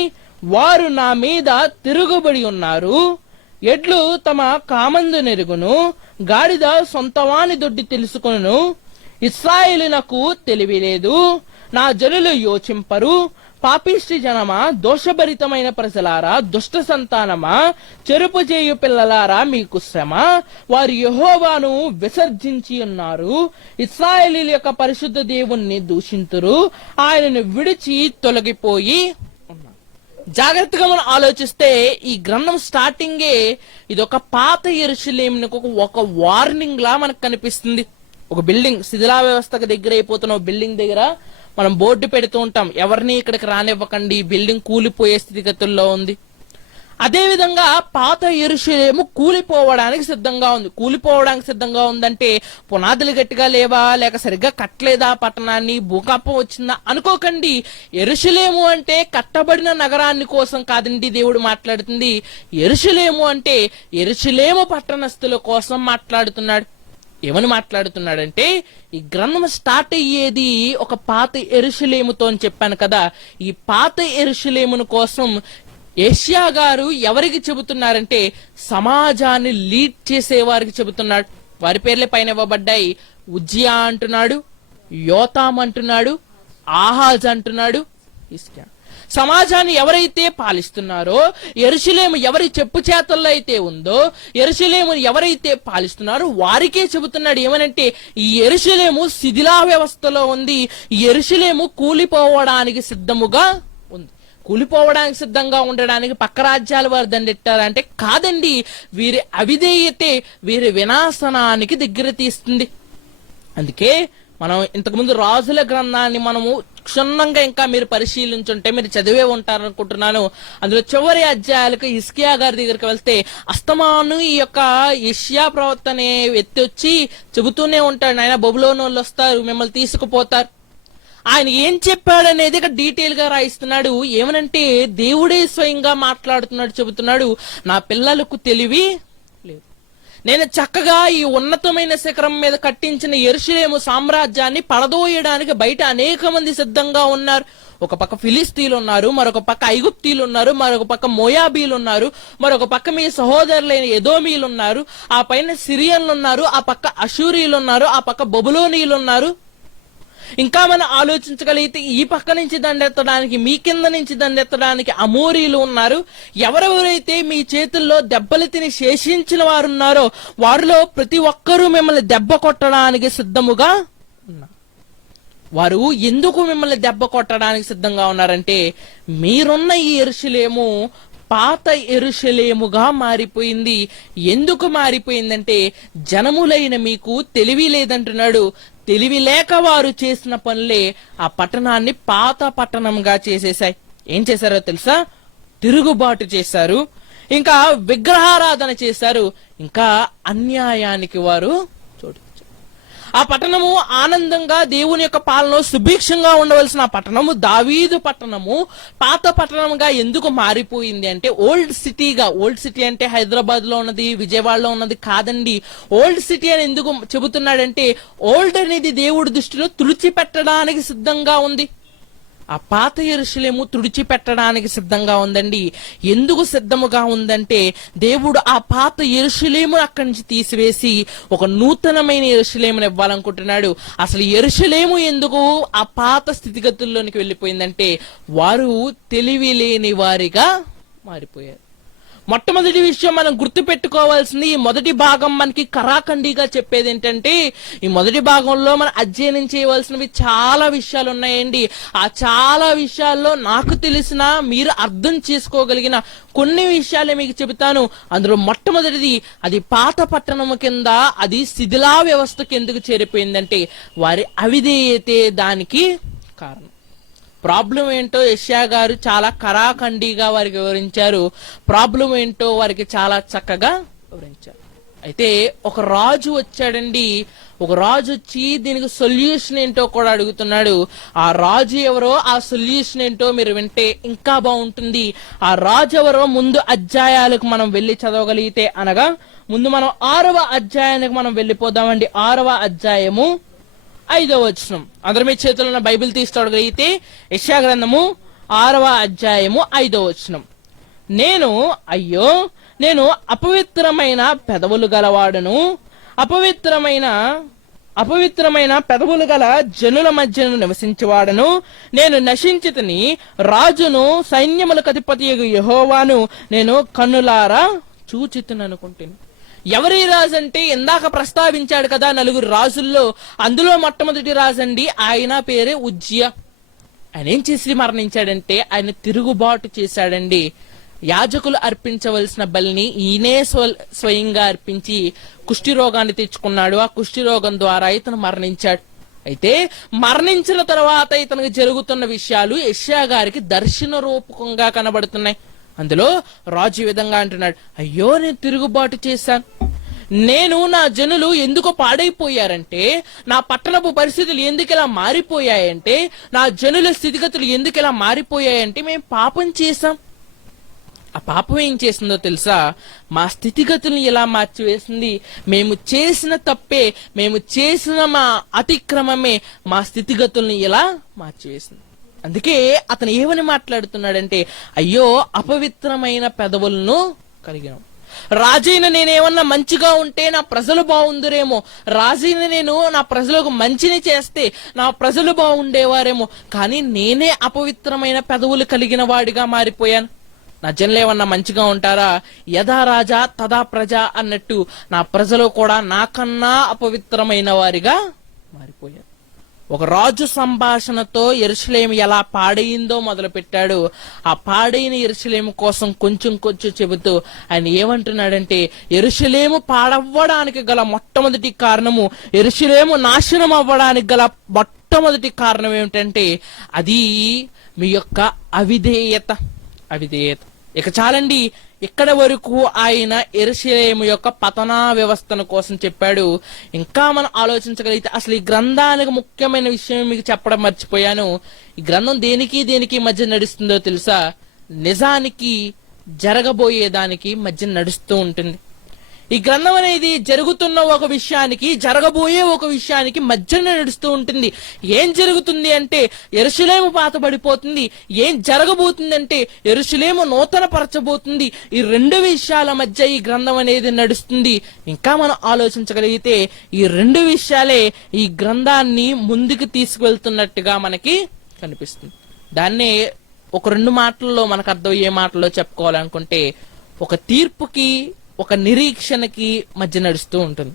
వారు నా మీద తిరుగుబడి ఉన్నారు. ఎడ్లు తమ కామందు నెరుగును, గాడిద సొంతవాని దొడ్డి తెలుసుకొను. ఇశ్రాయేలునకు తెలివి లేదు, నా జనులు యోచింపరు. పాపిష్టి జనమా, దోషభరితమైన ప్రజలారా, దుష్ట సంతానమా, చెరుపు చేయు పిల్లలారా, మీకు శ్రమ. వారు యెహోవాను విసర్జించి ఉన్నారు, ఇశ్రాయేలీయుల యొక్క పరిశుద్ధ దేవుణ్ణి దూషింతురు, ఆయనను విడిచి తొలగిపోయి ఉన్నారు. జాగ్రత్తగా మనం ఆలోచిస్తే ఈ గ్రంథం స్టార్టింగే ఇది ఒక పాత యెరూషలేమునకు ఒక వార్నింగ్ లా మనకు కనిపిస్తుంది. ఒక బిల్డింగ్ శిథిలా వ్యవస్థకు దగ్గర అయిపోతున్న బిల్డింగ్ దగ్గర మనం బోర్డు పెడుతూ ఉంటాం, ఎవరిని ఇక్కడికి రానివ్వకండి, బిల్డింగ్ కూలిపోయే స్థితిగతుల్లో ఉంది. అదే విధంగా పాత యెరూషలేము కూలిపోవడానికి సిద్ధంగా ఉందంటే పునాదులు గట్టిగా లేవా, లేక సరిగ్గా కట్టలేదా, పట్టణాన్ని భూకంపం వచ్చిందా అనుకోకండి. యెరూషలేము అంటే కట్టబడిన నగరాన్ని కోసం కాదండి దేవుడు మాట్లాడుతుంది. యెరూషలేము అంటే యెరూషలేము పట్టణస్థుల కోసం మాట్లాడుతున్నాడు. ఏమని మాట్లాడుతున్నాడంటే, ఈ గ్రంథం స్టార్ట్ అయ్యేది ఒక పాత యెరూషలేముతో అని చెప్పాను కదా. ఈ పాత యెరూషలేమును కోసం యెషయా గారు ఎవరికి చెబుతున్నారంటే సమాజాన్ని లీడ్ చేసే వారికి చెబుతున్నాడు. వారి పేర్లే పైన ఇవ్వబడ్డాయి. ఉజ్జియా అంటున్నాడు, యోతాం అంటున్నాడు, ఆహాజ్ అంటున్నాడు, హిజ్కియా. సమాజాన్ని ఎవరైతే పాలిస్తున్నారో, యెరూషలేము ఎవరి చెప్పు చేతల్లో అయితే ఉందో, యెరూషలేము ఎవరైతే పాలిస్తున్నారో వారికే చెబుతున్నాడు. ఏమనంటే ఈ యెరూషలేము శిథిలా వ్యవస్థలో ఉంది, ఈ యెరూషలేము కూలిపోవడానికి సిద్ధముగా ఉంది. కూలిపోవడానికి సిద్ధంగా ఉండడానికి పక్క రాజ్యాల వారు దండెట్టారంటే కాదండి, వీరి అవిధేయతే వీరి వినాశనానికి దగ్గర తీస్తుంది. అందుకే మనం ఇంతకుముందు రాజుల గ్రంథాన్ని మనము క్షుణ్ణంగా ఇంకా మీరు పరిశీలించుంటే మీరు చదివే ఉంటారనుకుంటున్నాను. అందులో చివరి అధ్యాయాలకు హిజ్కియా గారి దగ్గరికి వెళ్తే అస్తమాను ఈ యొక్క యెషయా ప్రవక్త అనే వ్యక్తి వచ్చి చెబుతూనే ఉంటాడు, ఆయన బబులోను వాళ్ళు వస్తారు, మిమ్మల్ని తీసుకుపోతారు. ఆయన ఏం చెప్పాడనేది ఇక్కడ డీటెయిల్ గా రాయిస్తున్నాడు. ఏమనంటే దేవుడే స్వయంగా మాట్లాడుతున్నాడు, చెబుతున్నాడు, నా పిల్లలకు తెలివి లేదు. నేను చక్కగా ఈ ఉన్నతమైన శిఖరం మీద కట్టించిన యెరూషలేము సామ్రాజ్యాన్ని పడదోయడానికి బయట అనేక మంది సిద్ధంగా ఉన్నారు. ఒక పక్క ఫిలిస్తీన్లు ఉన్నారు, మరొక పక్క ఐగుప్తీలు ఉన్నారు, మరొక పక్క మోయాబీలు ఉన్నారు, మరొక పక్క మీ సహోదరులైన ఎదోమీలు ఉన్నారు, ఆ పైన సిరియన్లు ఉన్నారు, ఆ పక్క అషూరీలు ఉన్నారు, ఆ పక్క బబులోనీయులు ఉన్నారు. ఇంకా మనం ఆలోచించగలిగితే ఈ పక్క నుంచి దండెత్తడానికి, మీ కింద నుంచి దండెత్తడానికి అమోరీలు ఉన్నారు. ఎవరెవరైతే మీ చేతుల్లో దెబ్బలు తిని శేషించిన వారు ఉన్నారో వారిలో ప్రతి ఒక్కరూ మిమ్మల్ని దెబ్బ కొట్టడానికి సిద్ధముగా వారు ఎందుకు మిమ్మల్ని దెబ్బ కొట్టడానికి సిద్ధంగా ఉన్నారంటే, మీరున్న ఈ యెరూషలేము పాత యెరూషలేముగా మారిపోయింది. ఎందుకు మారిపోయిందంటే, జనములైన మీకు తెలివి లేదంటున్నాడు. తెలివి లేక వారు చేసిన పనులే ఆ పట్టణాన్ని పాత పట్టణంగా చేసేశాయి. ఏం చేశారో తెలుసా? తిరుగుబాటు చేశారు, ఇంకా విగ్రహారాధన చేశారు, ఇంకా అన్యాయానికి వారు చోటు. ఆ పట్టణము ఆనందంగా దేవుని యొక్క పాలనలో సుభిక్షంగా ఉండవలసిన ఆ పట్టణము, దావీదు పట్టణము పాత పట్టణంగా ఎందుకు మారిపోయింది అంటే, ఓల్డ్ సిటీ అంటే హైదరాబాద్ లో ఉన్నది, విజయవాడలో ఉన్నది కాదండి. ఓల్డ్ సిటీ అని ఎందుకు చెబుతున్నాడంటే, ఓల్డ్ అనేది దేవుడి దృష్టిలో తుడిచిపెట్టడానికి సిద్ధంగా ఉంది. ఆ పాత యెరూషలేము తుడిచిపెట్టడానికి సిద్ధంగా ఉందండి. ఎందుకు సిద్ధముగా ఉందంటే, దేవుడు ఆ పాత యెరూషలేము అక్కడి నుంచి తీసివేసి ఒక నూతనమైన యెరూషలేమును ఇవ్వాలనుకుంటున్నాడు. అసలు యెరూషలేము ఎందుకు ఆ పాత స్థితిగతుల్లోనికి వెళ్ళిపోయిందంటే, వారు తెలివి లేని వారిగా మారిపోయారు. మొట్టమొదటి విషయం మనం గుర్తు పెట్టుకోవాల్సింది, ఈ మొదటి భాగం మనకి కరాఖండిగా చెప్పేది ఏంటంటే, ఈ మొదటి భాగంలో మనం అధ్యయనం చేయవలసినవి చాలా విషయాలు ఉన్నాయండి. ఆ చాలా విషయాల్లో నాకు తెలిసిన, మీరు అర్థం చేసుకోగలిగిన కొన్ని విషయాలే మీకు చెబుతాను. అందులో మొట్టమొదటిది, అది పాత పట్టణము కింద అది శిథిలా వ్యవస్థకు ఎందుకు చేరిపోయిందంటే, వారి అవిధేయతే దానికి కారణం. ప్రాబ్లం ఏంటో యెషయా గారు చాలా కరాఖండిగా వారికి వివరించారు. ప్రాబ్లం ఏంటో వారికి చాలా చక్కగా వివరించారు. అయితే ఒక రాజు వచ్చాడండి. ఒక రాజు వచ్చి దీనికి సొల్యూషన్ ఏంటో కూడా అడుగుతున్నాడు. ఆ రాజు ఎవరో, ఆ సొల్యూషన్ ఏంటో మీరు వింటే ఇంకా బాగుంటుంది. ఆ రాజు ఎవరో ముందు అధ్యాయాలకు మనం వెళ్లి చదవగలిగితే, అనగా ముందు మనం 6వ అధ్యాయానికి మనం వెళ్ళిపోదామండి. 6వ అధ్యాయము 5వ వచనం. అందరు మీ చేతుల్లో ఉన్న బైబిల్ తీసుకోగలిగితే యెషయా గ్రంథము 6వ అధ్యాయము 5వ వచనం. నేను అపవిత్రమైన పెదవులు గలవాడును, అపవిత్రమైన పెదవులు గల జనుల మధ్యను నివసించేవాడను, నేను నశించితిని, రాజును సైన్యములకు అధిపతి యెహోవాను నేను కన్నులారా చూచితుననుకుంటుని. ఎవరి రాజు అంటే, ఇందాక ప్రస్తావించాడు కదా 4 రాజుల్లో, అందులో మొట్టమొదటి రాజు అండి. ఆయన పేరే ఉజ్జియా. ఆయన ఏం చేసి మరణించాడంటే, ఆయన తిరుగుబాటు చేశాడండి. యాజకులు అర్పించవలసిన బలిని ఈయనే స్వయంగా అర్పించి కుష్టి రోగాన్ని తెచ్చుకున్నాడు. ఆ కుష్టి రోగం ద్వారా ఇతను మరణించాడు. అయితే మరణించిన తర్వాత ఇతనికి జరుగుతున్న విషయాలు యెషయా గారికి దర్శన రూపకంగా కనబడుతున్నాయి. అందులో రాజు ఈ విధంగా అంటున్నాడు, అయ్యో నేను తిరుగుబాటు చేశాను, నా జనులు ఎందుకు పాడైపోయారంటే, నా పట్టణపు పరిస్థితులు ఎందుకు ఇలా మారిపోయాయంటే, నా జనుల స్థితిగతులు ఎందుకు ఇలా మారిపోయాయంటే, మేము పాపం చేశాం. ఆ పాపం ఏం చేసిందో తెలుసా? మా స్థితిగతులను ఇలా మార్చివేసింది. మేము చేసిన తప్పే, మేము చేసిన మా అతిక్రమమే మా స్థితిగతుల్ని ఇలా మార్చివేసింది. అందుకే అతను ఏమని మాట్లాడుతున్నాడంటే, అయ్యో అపవిత్రమైన పెదవులను కలిగిన రాజైన నేనేమన్నా మంచిగా ఉంటే నా ప్రజలు బాగుందురేమో, రాజైన నేను నా ప్రజలకు మంచిని చేస్తే నా ప్రజలు బాగుండేవారేమో, కానీ నేనే అపవిత్రమైన పెదవులు కలిగిన వాడిగా మారిపోయాను. నా జనులు ఏమన్నా మంచిగా ఉంటారా? యథా రాజా తదా ప్రజ అన్నట్టు నా ప్రజలు కూడా నాకన్నా అపవిత్రమైన వారిగా మారిపోయారు. ఒక రాజు సంభాషణతో యెరూషలేము ఎలా పాడైందో మొదలు పెట్టాడు. ఆ పాడైన యెరూషలేము కోసం కొంచెం చెబుతూ ఆయన ఏమంటున్నాడంటే, యెరూషలేము పాడవ్వడానికి గల మొట్టమొదటి కారణము, యెరూషలేము నాశనం అవ్వడానికి గల మొట్టమొదటి కారణం ఏమిటంటే, అది మీ యొక్క అవిధేయత. ఇక చాలండి, ఇక్కడ వరకు ఆయన యెరూషలేము యొక్క పతనా వ్యవస్థను కోసం చెప్పాడు. ఇంకా మనం ఆలోచించగలిగితే, అసలు ఈ గ్రంథానికి ముఖ్యమైన విషయం మీకు చెప్పడం మర్చిపోయాను. ఈ గ్రంథం దేనికి మధ్య నడుస్తుందో తెలుసా? నిజానికి జరగబోయేదానికి మధ్య నడుస్తూ ఉంటుంది. ఈ గ్రంథం అనేది జరుగుతున్న ఒక విషయానికి, జరగబోయే ఒక విషయానికి మధ్యన నడుస్తూ ఉంటుంది. ఏం జరుగుతుంది అంటే, యెరూషలేము పాతబడిపోతుంది. ఏం జరగబోతుంది అంటే, యెరూషలేము నూతన పరచబోతుంది. ఈ 2 విషయాల మధ్య ఈ గ్రంథం అనేది నడుస్తుంది. ఇంకా మనం ఆలోచించగలిగితే, ఈ 2 విషయాలే ఈ గ్రంథాన్ని ముందుకు తీసుకువెళ్తున్నట్టుగా మనకి కనిపిస్తుంది. దాన్నే ఒక 2 మాటల్లో మనకు అర్థమయ్యే మాటల్లో చెప్పుకోవాలనుకుంటే, ఒక తీర్పుకి ఒక నిరీక్షణకి మధ్య నడుస్తూ ఉంటుంది.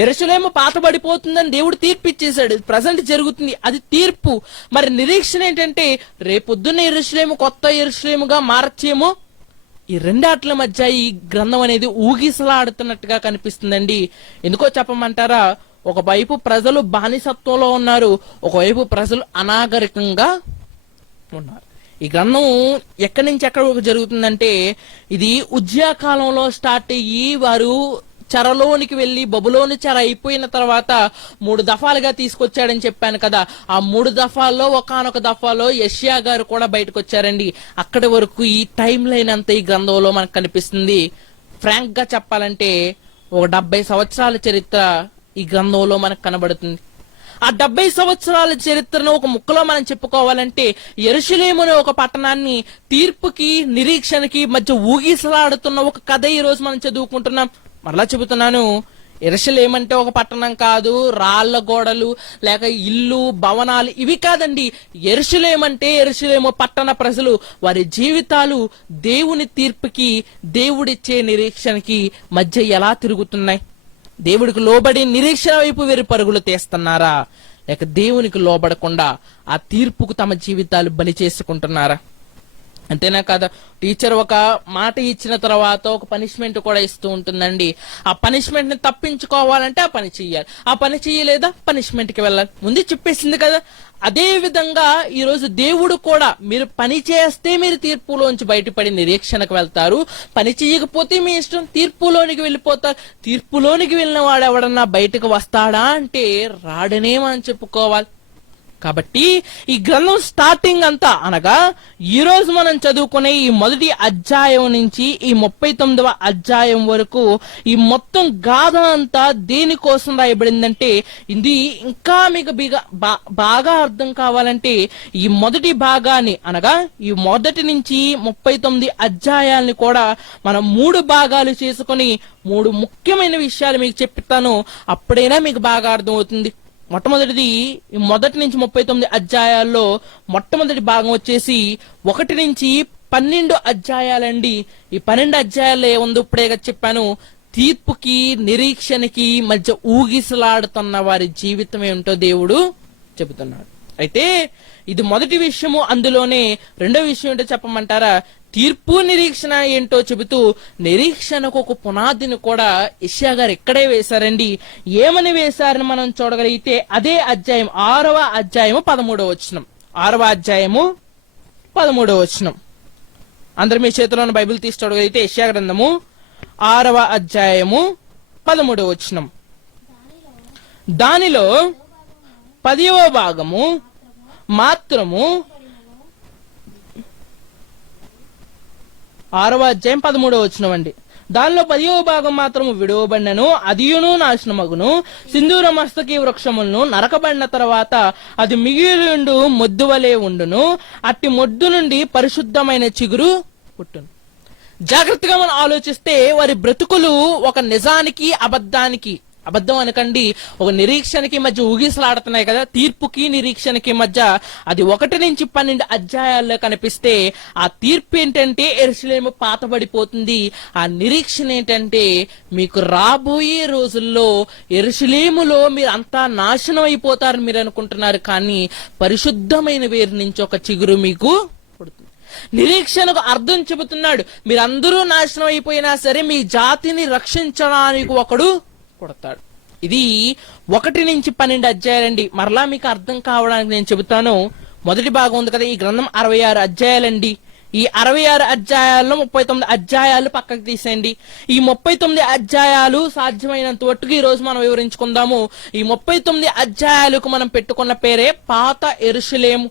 యెరూషలేము పాతబడిపోతుందని దేవుడు తీర్పు ఇచ్చేశాడు. ప్రజెంట్ జరుగుతుంది, అది తీర్పు. మరి నిరీక్షణ ఏంటంటే రేపొద్దున్న యెరూషలేము కొత్త యెరూషలేముగా మార్చేమో. ఈ రెండాట్ల మధ్య ఈ గ్రంథం అనేది ఊగిసలాడుతున్నట్టుగా కనిపిస్తుందండి. ఎందుకో చెప్పమంటారా? ఒకవైపు ప్రజలు బానిసత్వంలో ఉన్నారు, ఒకవైపు ప్రజలు అనాగరికంగా ఉన్నారు. ఈ గ్రంథం ఎక్కడి నుంచి ఎక్కడ జరుగుతుందంటే ఇది ఉజ్జియా కాలంలో స్టార్ట్ అయ్యి వారు చెరలోనికి వెళ్లి బబులోని చెర అయిపోయిన తర్వాత 3 దఫాలుగా తీసుకొచ్చాడని చెప్పాను కదా. ఆ 3 దఫాల్లో ఒకానొక దఫాలో యెషయా గారు కూడా బయటకు వచ్చారండి. అక్కడి వరకు ఈ టైం లైన్ అంతా ఈ గ్రంథంలో మనకు కనిపిస్తుంది. ఫ్రాంక్ గా చెప్పాలంటే ఒక 70 సంవత్సరాల చరిత్ర ఈ గ్రంథంలో మనకు కనబడుతుంది. ఆ 70 సంవత్సరాల చరిత్రను ఒక ముక్కలో మనం చెప్పుకోవాలంటే యెరూషలేము అనే ఒక పట్టణాన్ని తీర్పుకి నిరీక్షణకి మధ్య ఊగిసలాడుతున్న ఒక కథ ఈ రోజు మనం చదువుకుంటున్నాం. మరలా చెబుతున్నాను, యెరూషలేము అంటే ఒక పట్టణం కాదు, రాళ్ల గోడలు లేక ఇల్లు భవనాలు ఇవి కాదండి. యెరూషలేము అంటే యెరూషలేము పట్టణ ప్రజలు వారి జీవితాలు దేవుని తీర్పుకి దేవుడిచ్చే నిరీక్షణకి మధ్య ఎలా తిరుగుతున్నాయి. దేవుడికి లోబడి నిరీక్షణ వైపు వీరు పరుగులు తీస్తున్నారా, లేక దేవునికి లోబడకుండా ఆ తీర్పుకు తమ జీవితాలు బలి చేసుకుంటున్నారా? అంతేనా కదా, టీచర్ ఒక మాట ఇచ్చిన తర్వాత ఒక పనిష్మెంట్ కూడా ఇస్తూ ఉంటుందండి. ఆ పనిష్మెంట్ ని తప్పించుకోవాలంటే ఆ పని చెయ్యాలి, ఆ పని చెయ్యలేదా పనిష్మెంట్ కి వెళ్ళాలి, ముందే చెప్పేసింది కదా. అదే విధంగా ఈ రోజు దేవుడు కూడా మీరు పని చేస్తే మీరు తీర్పులోంచి బయటపడి నిరీక్షణకు వెళ్తారు, పని చేయకపోతే మీ ఇష్టం తీర్పులోనికి వెళ్ళిపోతారు. తీర్పులోనికి వెళ్ళిన వాడు ఎవడన్నా బయటకు వస్తాడా అంటే రాడనే మనం చెప్పుకోవాలి. కాబట్టి ఈ గ్రంథం స్టార్టింగ్ అంతా అనగా ఈ రోజు మనం చదువుకునే ఈ మొదటి అధ్యాయం నుంచి ఈ 39వ అధ్యాయం వరకు ఈ మొత్తం గాథ అంతా దేనికోసం రాయబడిందంటే ఇది ఇంకా మీకు బాగా అర్థం కావాలంటే ఈ మొదటి భాగాన్ని అనగా ఈ మొదటి నుంచి 39 అధ్యాయాల్ని కూడా మనం 3 భాగాలు చేసుకుని 3 ముఖ్యమైన విషయాలు మీకు చెప్తాను. అప్పుడైనా మీకు బాగా అర్థం అవుతుంది. మొట్టమొదటిది ఈ మొదటి నుంచి 39 అధ్యాయాల్లో మొట్టమొదటి భాగం వచ్చేసి 1 నుంచి 12 అధ్యాయాలండి. ఈ 12 అధ్యాయాల్లో ఏముందో ఇప్పుడే చెప్పాను. తీర్పుకి నిరీక్షణకి మధ్య ఊగిసలాడుతున్న వారి జీవితం ఏమిటో దేవుడు చెబుతున్నాడు. అయితే ఇది మొదటి విషయము. అందులోనే రెండో విషయం ఏంటో చెప్పమంటారా? తీర్పు నిరీక్షణ ఏంటో చెబుతూ నిరీక్షణకు ఒక పునాదిని కూడా యెషయా గారు ఇక్కడే వేశారండి. ఏమని వేశారని మనం చూడగలిగితే అదే అధ్యాయం 6వ అధ్యాయము 13వ వచనం. 6వ అధ్యాయము 13వ వచనం. అందరు మీ చేతిలోని బైబిల్ తీసి చూడగలిగితే యెషయా గ్రంథము 6వ అధ్యాయము 13వ వచనం. దానిలో 10వ భాగము మాత్రము 6వ అధ్యాయం 13వ వచనం అండి. దానిలో 10వ భాగం మాత్రము విడువబడినను అదియును నాశనమగును. సింధూర మస్తకి వృక్షములను నరకబడిన తర్వాత అది మిగిలిండు మొద్దు వలె ఉండును. అట్టి మొద్దు నుండి పరిశుద్ధమైన చిగురు పుట్టును. జాగ్రత్తగా మనం ఆలోచిస్తే వారి బ్రతుకులు ఒక నిజానికి అబద్ధానికి, అబద్ధం అనకండి, ఒక నిరీక్షణకి మధ్య ఊగిసలాడుతున్నాయి కదా. తీర్పుకి నిరీక్షణకి మధ్య అది 1 నుంచి 12 అధ్యాయాల్లో కనిపిస్తే ఆ తీర్పు ఏంటంటే యెరూషలేము పాతబడిపోతుంది. ఆ నిరీక్షణ ఏంటంటే మీకు రాబోయే రోజుల్లో యెరూషలేములో మీరు అంతా నాశనం అయిపోతారని మీరు అనుకుంటున్నారు, కానీ పరిశుద్ధమైన వేరు నుంచి ఒక చిగురు మీకు పుడుతుంది. నిరీక్షణకు అర్థం చెబుతున్నాడు. మీరందరూ నాశనం అయిపోయినా సరే మీ జాతిని రక్షించడానికి ఒకడు కొడతాడు. ఇది 1 నుంచి 12 అధ్యాయాలండి. మరలా మీకు అర్థం కావడానికి నేను చెబుతాను. మొదటి భాగం ఉంది కదా, ఈ గ్రంథం 66 అధ్యాయాలండి. ఈ 66 అధ్యాయాల్లో 39 అధ్యాయాలు పక్కకు తీసేయండి. ఈ 39 అధ్యాయాలు సాధ్యమైనంత వరకు ఈ రోజు మనం వివరించుకుందాము. ఈ 39 అధ్యాయాలకు మనం పెట్టుకున్న పేరే పాత యెరూషలేము.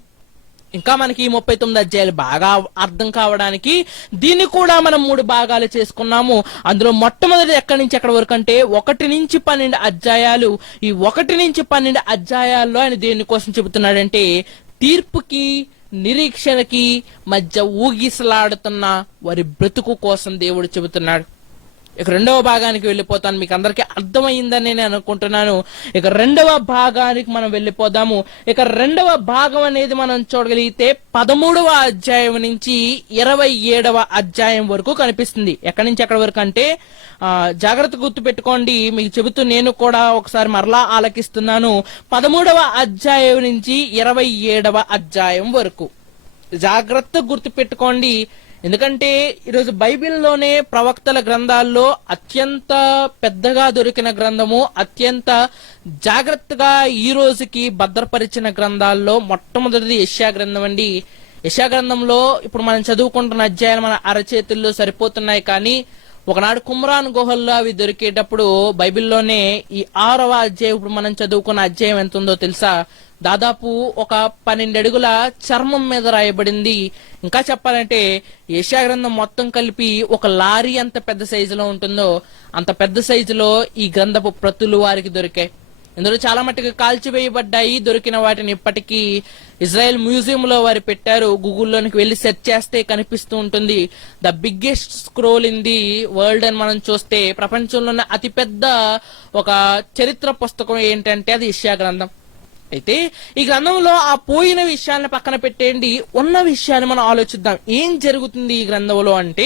ఇంకా మనకి ఈ 39 అధ్యాయాలు బాగా అర్థం కావడానికి దీన్ని కూడా మనం 3 భాగాలు చేసుకున్నాము. అందులో మొట్టమొదటి ఎక్కడి నుంచి ఎక్కడి వరకు అంటే 1 నుంచి 12 అధ్యాయాలు. ఈ 1 నుంచి 12 అధ్యాయాల్లో ఆయన దేనికోసం చెబుతున్నాడంటే తీర్పుకి నిరీక్షణకి మధ్య ఊగిసలాడుతున్న వారి బ్రతుకు కోసం దేవుడు చెబుతున్నాడు. ఇక రెండవ భాగానికి వెళ్ళిపోతాను. మీకు అందరికీ అర్థమైందని నేను అనుకుంటున్నాను. ఇక రెండవ భాగానికి మనం వెళ్ళిపోదాము. ఇక రెండవ భాగం అనేది మనం చూడగలిగితే 13వ అధ్యాయం నుంచి 27వ అధ్యాయం వరకు కనిపిస్తుంది. ఎక్కడి నుంచి ఎక్కడి వరకు అంటే జాగ్రత్త గుర్తు పెట్టుకోండి. మీకు చెబుతూ నేను కూడా ఒకసారి మరలా ఆలకిస్తున్నాను. 13వ అధ్యాయం నుంచి 27వ అధ్యాయం వరకు జాగ్రత్త గుర్తు పెట్టుకోండి. ఎందుకంటే ఈరోజు బైబిల్లోనే ప్రవక్తల గ్రంథాల్లో అత్యంత పెద్దగా దొరికిన గ్రంథము, అత్యంత జాగ్రత్తగా ఈ రోజుకి భద్రపరిచిన గ్రంథాల్లో మొట్టమొదటిది యెషయా గ్రంథం అండి. యెషయా గ్రంథంలో ఇప్పుడు మనం చదువుకుంటున్న అధ్యాయాలు మన అరచేతుల్లో సరిపోతున్నాయి. కానీ ఒకనాడు కుమ్రాన్ గుహల్లో అవి దొరికేటప్పుడు బైబిల్లోనే ఈ 6వ అధ్యాయం ఇప్పుడు మనం చదువుకున్న అధ్యాయం ఎంత ఉందో తెలుసా? దాదాపు ఒక 12 అడుగుల చర్మం మీద రాయబడింది. ఇంకా చెప్పాలంటే యెషయా గ్రంథం మొత్తం కలిపి ఒక లారీ అంత పెద్ద సైజులో ఉంటుందో అంత పెద్ద సైజులో ఈ గ్రంథపు ప్రతులు వారికి దొరికాయి. ఇందులో చాలా మట్టుకు కాల్చివేయబడ్డాయి. దొరికిన వాటిని ఇప్పటికీ ఇజ్రాయెల్ మ్యూజియం లో వారు పెట్టారు. గూగుల్లోనికి వెళ్లి సెర్చ్ చేస్తే కనిపిస్తూ ఉంటుంది. The biggest scroll in the world అని మనం చూస్తే ప్రపంచంలోనే అతిపెద్ద ఒక చరిత్ర పుస్తకం ఏంటంటే అది యెషయా గ్రంథం. అయితే ఈ గ్రంథంలో ఆ పోయిన విషయాన్ని పక్కన పెట్టేయండి, ఉన్న విషయాన్ని మనం ఆలోచిద్దాం. ఏం జరుగుతుంది ఈ గ్రంథంలో అంటే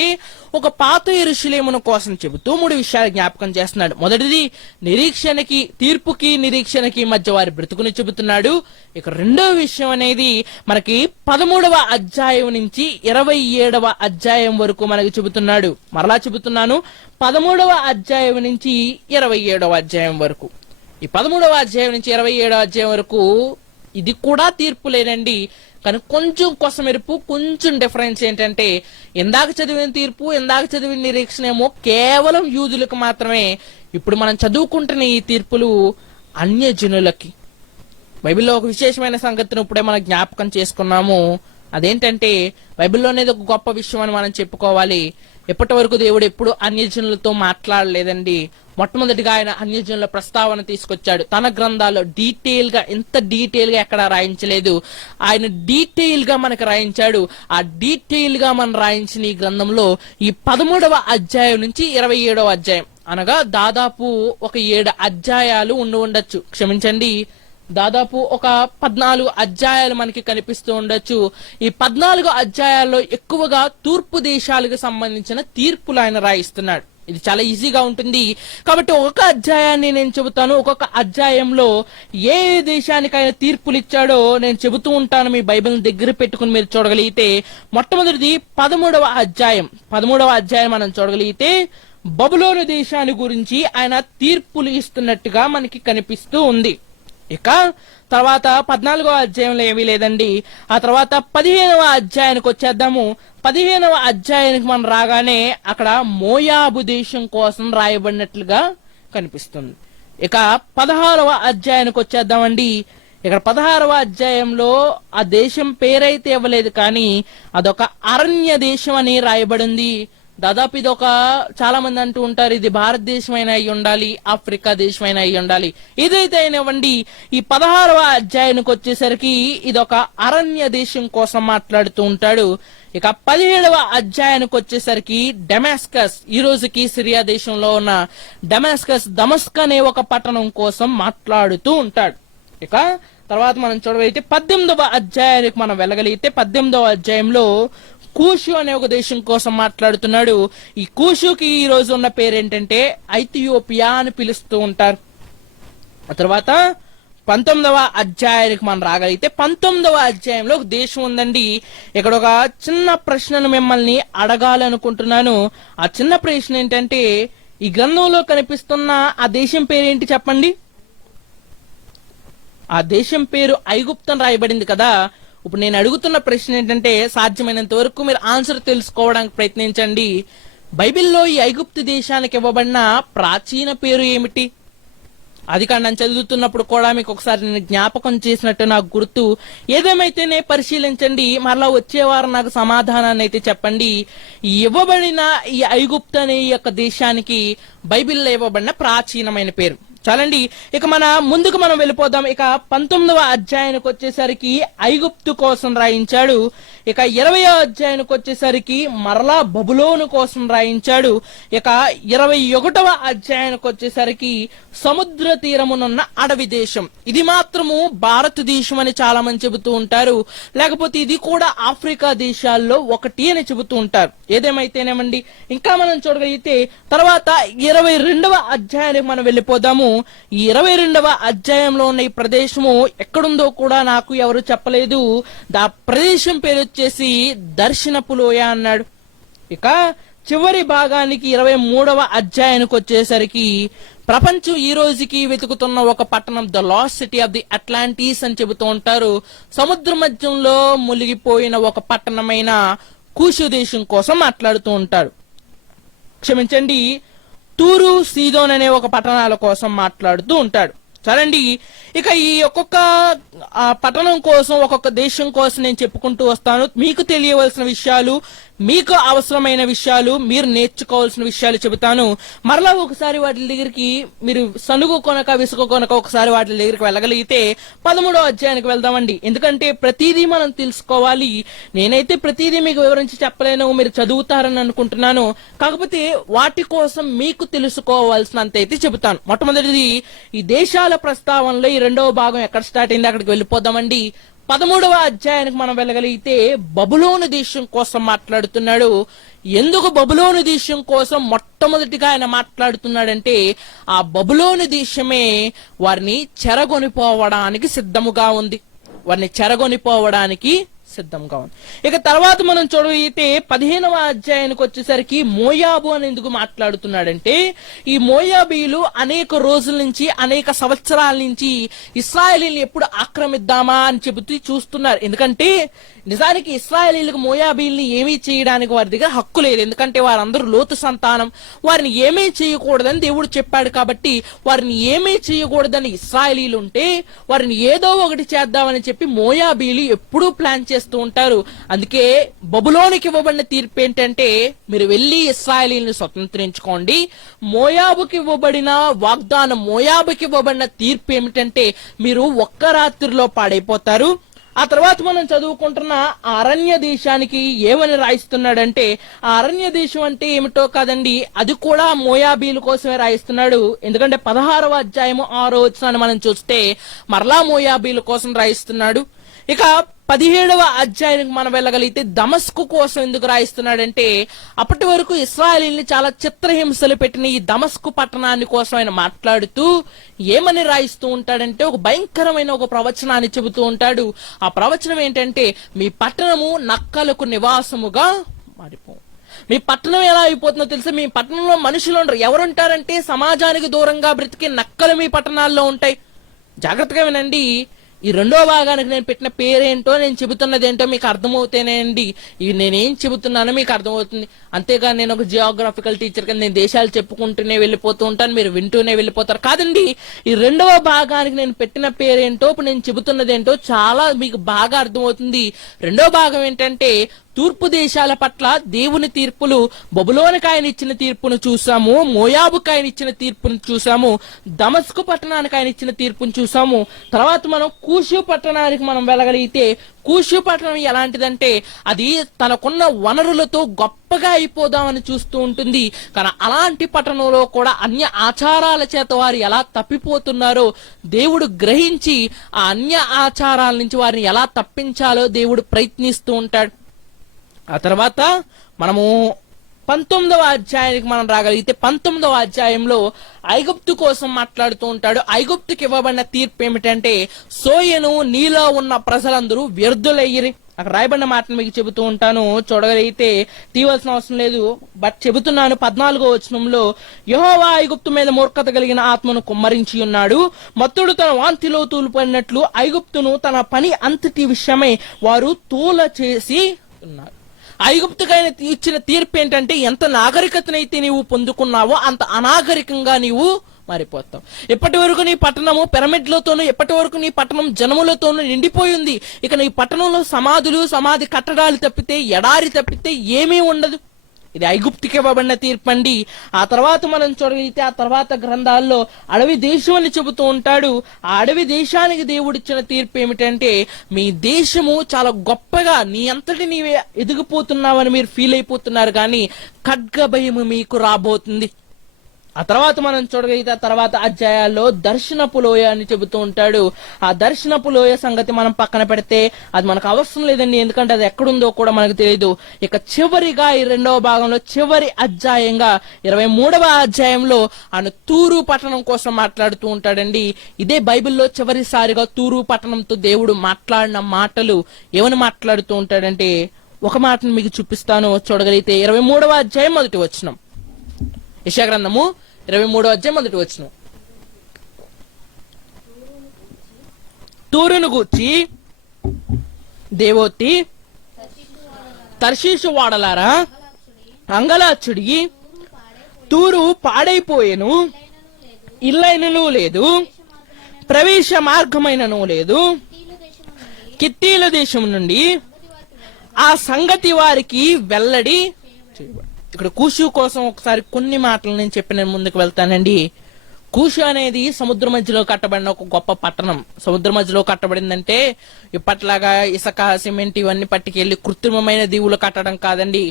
ఒక పాత యెరూషలేమును కోసం చెబుతూ 3 విషయాలు జ్ఞాపకం చేస్తున్నాడు. మొదటిది నిరీక్షణకి, తీర్పుకి నిరీక్షణకి మధ్య వారి బ్రతుకుని చెబుతున్నాడు. ఇక రెండవ విషయం అనేది మనకి 13వ అధ్యాయం నుంచి 27వ అధ్యాయం వరకు మనకి చెబుతున్నాడు. మరలా చెబుతున్నాను, 13వ అధ్యాయం నుంచి 27వ అధ్యాయం వరకు. ఈ 13వ అధ్యాయం నుంచి 27వ అధ్యాయం వరకు ఇది కూడా తీర్పులేనండి. కానీ కొంచెం కొసమెరుపు, కొంచెం డిఫరెన్స్ ఏంటంటే ఇందాక చదివిన తీర్పు, ఇందాక చదివిన నిరీక్షణ ఏమో కేవలం యూదులకు మాత్రమే. ఇప్పుడు మనం చదువుకుంటున్న ఈ తీర్పులు అన్యజనులకి. బైబిల్లో ఒక విశేషమైన సంగతిని ఇప్పుడే మనం జ్ఞాపకం చేసుకున్నాము. అదేంటంటే బైబిల్లోనేది ఒక గొప్ప విషయం అని మనం చెప్పుకోవాలి. ఇప్పటి వరకు దేవుడు ఎప్పుడు అన్యజనులతో మాట్లాడలేదండి. మొట్టమొదటిగా ఆయన అన్యజనుల ప్రస్తావన తీసుకొచ్చాడు. తన గ్రంథాల్లో డీటెయిల్ గా, ఎంత డీటెయిల్ గా ఎక్కడ రాయించలేదు. ఆయన డీటెయిల్ గా మనకు రాయించాడు. ఆ డీటెయిల్ గా మనం రాయించిన ఈ గ్రంథంలో ఈ 13వ అధ్యాయం నుంచి 27వ అధ్యాయం అనగా దాదాపు ఒక 7 అధ్యాయాలు ఉండొచ్చు. క్షమించండి, దాదాపు ఒక 14 అధ్యాయాలు మనకి కనిపిస్తూ ఉండొచ్చు. ఈ 14 అధ్యాయాల్లో ఎక్కువగా తూర్పు దేశాలకు సంబంధించిన తీర్పులు ఆయన రాయిస్తున్నాడు. ఇది చాలా ఈజీగా ఉంటుంది కాబట్టి ఒక్కొక్క అధ్యాయాన్ని నేను చెబుతాను. ఒక్కొక్క అధ్యాయంలో ఏ దేశానికి ఆయన తీర్పులు ఇచ్చాడో నేను చెబుతూ ఉంటాను. మీ బైబిల్ దగ్గర పెట్టుకుని మీరు చూడగలిగితే మొట్టమొదటిది 13వ అధ్యాయం. 13వ అధ్యాయం మనం చూడగలిగితే బబులోను దేశాన్ని గురించి ఆయన తీర్పులు ఇస్తున్నట్టుగా మనకి కనిపిస్తూ ఉంది. ఇక తర్వాత 14వ అధ్యాయంలో ఏమీ లేదండి. ఆ తర్వాత 15వ అధ్యాయానికి వచ్చేద్దాము. 15వ అధ్యాయానికి మనం రాగానే అక్కడ మోయాబు దేశం కోసం రాయబడినట్లుగా కనిపిస్తుంది. ఇక 16వ అధ్యాయానికి వచ్చేద్దామండి. ఇక్కడ 16వ అధ్యాయంలో ఆ దేశం పేరైతే ఇవ్వలేదు, కానీ అదొక అరణ్య దేశం అని రాయబడింది. దాదాపు ఇది ఒక చాలా మంది అంటూ ఉంటారు ఇది భారతదేశమైనా అయి ఉండాలి, ఆఫ్రికా దేశమైనా అయి ఉండాలి. ఇదైతే అయినవ్వండి, ఈ 16వ అధ్యాయానికి వచ్చేసరికి ఇది ఒక అరణ్య దేశం కోసం మాట్లాడుతూ ఉంటాడు. ఇక 17వ అధ్యాయానికి వచ్చేసరికి డమాస్కస్, ఈ రోజుకి సిరియా దేశంలో ఉన్న డమాస్కస్, దమస్క్ అనే ఒక పట్టణం కోసం మాట్లాడుతూ ఉంటాడు. ఇక తర్వాత మనం చూడగలిగితే 18వ అధ్యాయానికి మనం వెళ్ళగలిగితే 18వ అధ్యాయంలో కూషు అనే ఒక దేశం కోసం మాట్లాడుతున్నాడు. ఈ కూషుకి ఈ రోజు ఉన్న పేరు ఏంటంటే ఐథియోపియా అని పిలుస్తూ ఉంటారు. ఆ తర్వాత 19వ అధ్యాయానికి మనం రాగలిగితే 19వ అధ్యాయంలో ఒక దేశం ఉందండి. ఇక్కడ ఒక చిన్న ప్రశ్నను మిమ్మల్ని అడగాలనుకుంటున్నాను. ఆ చిన్న ప్రశ్న ఏంటంటే ఈ గ్రంథంలో కనిపిస్తున్న ఆ దేశం పేరేంటి చెప్పండి. ఆ దేశం పేరు ఐగుప్తు అని రాయబడింది కదా. ఇప్పుడు నేను అడుగుతున్న ప్రశ్న ఏంటంటే సాధ్యమైనంత వరకు మీరు ఆన్సర్ తెలుసుకోవడానికి ప్రయత్నించండి. బైబిల్లో ఈ ఐగుప్తు దేశానికి ఇవ్వబడిన ప్రాచీన పేరు ఏమిటి? అది కాండం చదువుతున్నప్పుడు కూడా మీకు ఒకసారి నేను జ్ఞాపకం చేసినట్టు నాకు గుర్తు. ఏదేమైతేనే పరిశీలించండి, మరలా వచ్చే వారం నాకు సమాధానాన్ని అయితే చెప్పండి. ఇవ్వబడిన ఈ ఐగుప్తు అనే ఈ యొక్క దేశానికి బైబిల్లో ఇవ్వబడిన ప్రాచీనమైన పేరు. చాలండి, ఇక ముందుకు మనం వెళ్ళిపోదాం. ఇక 19వ అధ్యాయానికి వచ్చేసరికి ఐగుప్తు కోసం రాయించాడు. ఇక 20వ అధ్యాయానికి వచ్చేసరికి మరలా బబులోను కోసం రాయించాడు. ఇక 21వ అధ్యాయానికి వచ్చేసరికి సముద్ర తీరమునున్న అడవి దేశం. ఇది మాత్రము భారతదేశం అని చాలా మంది చెబుతూ ఉంటారు, లేకపోతే ఇది కూడా ఆఫ్రికా దేశాల్లో ఒకటి అని చెబుతూ ఉంటారు. ఏదేమైతేనేమండి, ఇంకా మనం చూడగలిగితే తర్వాత 22వ అధ్యాయానికి మనం వెళ్ళిపోదాము. ఈ 22వ అధ్యాయంలో ఉన్న ఈ ప్రదేశము ఎక్కడుందో కూడా నాకు ఎవరు చెప్పలేదు. దా ప్రదేశం పేరు వచ్చేసి దర్శనపు లోయ అన్నాడు. ఇక చివరి భాగానికి 23వ అధ్యాయానికి వచ్చేసరికి ప్రపంచం ఈ రోజుకి వెతుకుతున్న ఒక పట్టణం, the last city of the Atlantis అని చెబుతూ ఉంటారు. సముద్ర మధ్యంలో మునిగిపోయిన ఒక పట్టణమైన కూషు దేశం కోసం మాట్లాడుతూ ఉంటారు. క్షమించండి, తూరు సీదోన్ అనే ఒక పట్టణాల కోసం మాట్లాడుతూ ఉంటాడు. సరేండి, ఇక ఈ ఒక్కొక్క పట్టణం కోసం, ఒక్కొక్క దేశం కోసం నేను చెప్పుకుంటూ వస్తాను. మీకు తెలియవలసిన విషయాలు, మీకు అవసరమైన విషయాలు, మీరు నేర్చుకోవాల్సిన విషయాలు చెబుతాను. మరలా ఒకసారి వాటి దగ్గరికి మీరు సనుగు కొనక విసుగు కొనక ఒకసారి వాటి దగ్గరికి వెళ్ళగలిగితే 13వ అధ్యాయానికి వెళ్దామండి. ఎందుకంటే ప్రతిదీ మనం తెలుసుకోవాలి. నేనైతే ప్రతిదీ మీకు వివరించి చెప్పలేను, మీరు చదువుతారని అనుకుంటున్నాను. కాకపోతే వాటి కోసం మీకు తెలుసుకోవాల్సినంత అయితే చెబుతాను. మొట్టమొదటిది, ఈ దేశాల ప్రస్తావనలో ఈ 2వ భాగం ఎక్కడ స్టార్ట్ అయింది అక్కడికి వెళ్ళిపోదామండి. 13వ అధ్యాయానికి మనం వెళ్ళగలిగితే బబులోను దేశం కోసం మాట్లాడుతున్నాడు. ఎందుకు బబులోను దేశం కోసం మొట్టమొదటిగా ఆయన మాట్లాడుతున్నాడంటే, ఆ బబులోను దేశమే వారిని చెరగొనిపోవడానికి సిద్ధముగా ఉంది. వారిని చెరగొనిపోవడానికి సిద్ధంగా ఉంది. ఇక తర్వాత మనం చూడగలిగితే 15వ అధ్యాయానికి వచ్చేసరికి మోయాబు అని ఎందుకు మాట్లాడుతున్నాడంటే, ఈ మోయాబీలు అనేక రోజుల నుంచి, అనేక సంవత్సరాల నుంచి ఇశ్రాయేలీని ఎప్పుడు ఆక్రమిద్దామా అని చెబుతూ చూస్తున్నారు. ఎందుకంటే నిజానికి ఇశ్రాయేలీలకు మోయాబీల్ని ఏమీ చేయడానికి వారి దగ్గర హక్కు లేదు. ఎందుకంటే వారందరూ లోతు సంతానం, వారిని ఏమీ చేయకూడదని దేవుడు చెప్పాడు. కాబట్టి వారిని ఏమీ చేయకూడదని ఇశ్రాయేలీలు ఉంటే వారిని ఏదో ఒకటి చేద్దామని చెప్పి మోయాబీలు ఎప్పుడూ ప్లాన్ చేస్తూ ఉంటారు. అందుకే బబులోనికి ఇవ్వబడిన తీర్పు ఏంటంటే, మీరు వెళ్లి ఇశ్రాయేలీని స్వతంత్రించుకోండి. మోయాబుకి ఇవ్వబడిన వాగ్దానం, మోయాబుకి ఇవ్వబడిన తీర్పు ఏమిటంటే, మీరు ఒక్క రాత్రిలో పాడైపోతారు. ఆ తర్వాత మనం చదువుకుంటున్న ఆ అరణ్య దేశానికి ఏమని రాయిస్తున్నాడంటే, ఆ అరణ్య దేశం అంటే ఏమిటో కాదండి, అది కూడా మోయాబీల కోసమే రాయిస్తున్నాడు. ఎందుకంటే 16వ అధ్యాయము 6వ వచనాన్ని మనం చూస్తే మరలా మోయాబీల కోసం రాయిస్తున్నాడు. ఇక 17వ అధ్యాయానికి మనం వెళ్ళగలిగితే దమస్కు కోసం ఎందుకు రాయిస్తున్నాడంటే, అప్పటి వరకు ఇశ్రాయేలీని చాలా చిత్రహింసలు పెట్టిన ఈ దమస్కు పట్టణాన్ని కోసం ఆయన మాట్లాడుతూ ఏమని రాయిస్తూ ఉంటాడంటే, ఒక భయంకరమైన ఒక ప్రవచనాన్ని చెబుతూ ఉంటాడు. ఆ ప్రవచనం ఏంటంటే, మీ పట్టణము నక్కలకు నివాసముగా మారిపో. మీ పట్టణం ఎలా అయిపోతుందో తెలుసా? మీ పట్టణంలో మనుషులు ఉండరు. ఎవరుంటారంటే సమాజానికి దూరంగా బ్రతికే నక్కలు మీ పట్టణాల్లో ఉంటాయి. జాగ్రత్తగా వినండి. ఈ 2వ భాగానికి నేను పెట్టిన పేరేంటో, నేను చెబుతున్నది ఏంటో మీకు అర్థమవుతేనే అండి ఇవి నేనేం చెబుతున్నానో మీకు అర్థమవుతుంది. అంతేగాని నేను ఒక జియోగ్రాఫికల్ టీచర్ గా నేను దేశాలు చెప్పుకుంటూనే వెళ్ళిపోతూ ఉంటాను, మీరు వింటూనే వెళ్ళిపోతారు కాదండి. ఈ 2వ భాగానికి నేను పెట్టిన పేరేంటో, ఇప్పుడు నేను చెబుతున్నది ఏంటో చాలా మీకు బాగా అర్థమవుతుంది. 2వ భాగం ఏంటంటే, తూర్పు దేశాల పట్ల దేవుని తీర్పులు. బబులోనికి ఆయన ఇచ్చిన తీర్పును చూసాము, మోయాబుకి ఆయన ఇచ్చిన తీర్పును చూసాము, దమస్కు పట్టణానికి ఆయన ఇచ్చిన తీర్పును చూసాము. తర్వాత మనం కూషు పట్టణానికి మనం వెళ్ళగలిగితే, కూషు పట్టణం ఎలాంటిదంటే, అది తనకున్న వనరులతో గొప్పగా అయిపోదామని చూస్తూ ఉంటుంది. కానీ అలాంటి పట్టణంలో కూడా అన్య ఆచారాల చేత వారు ఎలా తప్పిపోతున్నారో దేవుడు గ్రహించి ఆ అన్య ఆచారాల నుంచి వారిని ఎలా తప్పించాలో దేవుడు ప్రయత్నిస్తూ ఉంటాడు. ఆ తర్వాత మనము 19వ అధ్యాయానికి మనం రాగలిగితే 19వ అధ్యాయంలో ఐగుప్తు కోసం మాట్లాడుతూ ఉంటాడు. ఐగుప్తుకి ఇవ్వబడిన తీర్పు ఏమిటంటే, సోయను నీలో ఉన్న ప్రజలందరూ వ్యర్థులయ్యిరి. అక్కడ రాయబడిన మాటను మీకు చెబుతూ ఉంటాను, చూడగలిగితే తీయవలసిన అవసరం లేదు, బట్ చెబుతున్నాను. 14వ వచనంలో, యెహోవా ఐగుప్తు మీద మూర్ఖత కలిగిన ఆత్మను కుమ్మరించి ఉన్నాడు. మత్తుడు తన వాంతిలో తూలిపడినట్లు ఐగుప్తును తన పని అంతటి విషయమై వారు తూల చేసి ఉన్నారు. ఐగుప్తుకైనా ఇచ్చిన తీర్పు ఏంటంటే, ఎంత నాగరికతనైతే నీవు పొందుకున్నావో అంత అనాగరికంగా నీవు మారిపోతావు. ఎప్పటి వరకు నీ పట్టణము పిరమిడ్లతోనూ, ఎప్పటి వరకు నీ పట్టణం జనములతోనూ నిండిపోయి ఉంది. ఇక నీ పట్టణంలో సమాధులు, సమాధి కట్టడాలు తప్పితే, ఎడారి తప్పితే ఏమీ ఉండదు. ఇది ఐగుప్తుకి ఇవ్వబడిన తీర్పండి. ఆ తర్వాత మనం చూడగలిగితే ఆ తర్వాత గ్రంథాల్లో అడవి దేశం అని చెబుతూ ఉంటాడు. ఆ అడవి దేశానికి దేవుడిచ్చిన తీర్పు ఏమిటంటే, మీ దేశము చాలా గొప్పగా నీ అంతటి నీవే ఎదిగిపోతున్నావని మీరు ఫీల్ అయిపోతున్నారు, కానీ ఖడ్గ భయము మీకు రాబోతుంది. ఆ తర్వాత మనం చూడగలిగితే ఆ తర్వాత అధ్యాయాల్లో దర్శనపు లోయ అని చెబుతూ ఉంటాడు. ఆ దర్శనపు లోయ సంగతి మనం పక్కన పెడితే అది మనకు అవసరం లేదండి, ఎందుకంటే అది ఎక్కడుందో కూడా మనకు తెలియదు. ఇక చివరిగా ఈ రెండవ భాగంలో చివరి అధ్యాయంగా 23వ అధ్యాయంలో ఆయన తూరు పట్టణం కోసం మాట్లాడుతూ ఉంటాడండి. ఇదే బైబిల్లో చివరిసారిగా తూరు పట్టణంతో దేవుడు మాట్లాడిన మాటలు ఏమని మాట్లాడుతూ ఉంటాడంటే, ఒక మాటను మీకు చూపిస్తాను, చూడగలిగితే 23వ అధ్యాయం మొదటి వచనం. యెషయా గ్రంథము 23వ అధ్యాయం మొదటి వచనం. తూరును గూర్చి దేవోత్తి తర్షీషు వాడలారా అంగలాచుడి, తూరు పాడైపోయేను, ఇల్లైనను లేదు, ప్రవేశ మార్గమైనను లేదు, కిత్తీల దేశం నుండి ఆ సంగతి వారికి వెల్లడి. ఇక్కడ కూషు కోసం ఒకసారి కొన్ని మాటలు నేను చెప్పి నేను ముందుకు వెళ్తానండి. కూషు అనేది సముద్ర మధ్యలో కట్టబడిన ఒక గొప్ప పట్టణం. సముద్ర మధ్యలో కట్టబడిందంటే ఇప్పట్లాగా ఇసుక, సిమెంట్ ఇవన్నీ పట్టుకెళ్లి కృత్రిమమైన దీవులు కట్టడం కాదండి.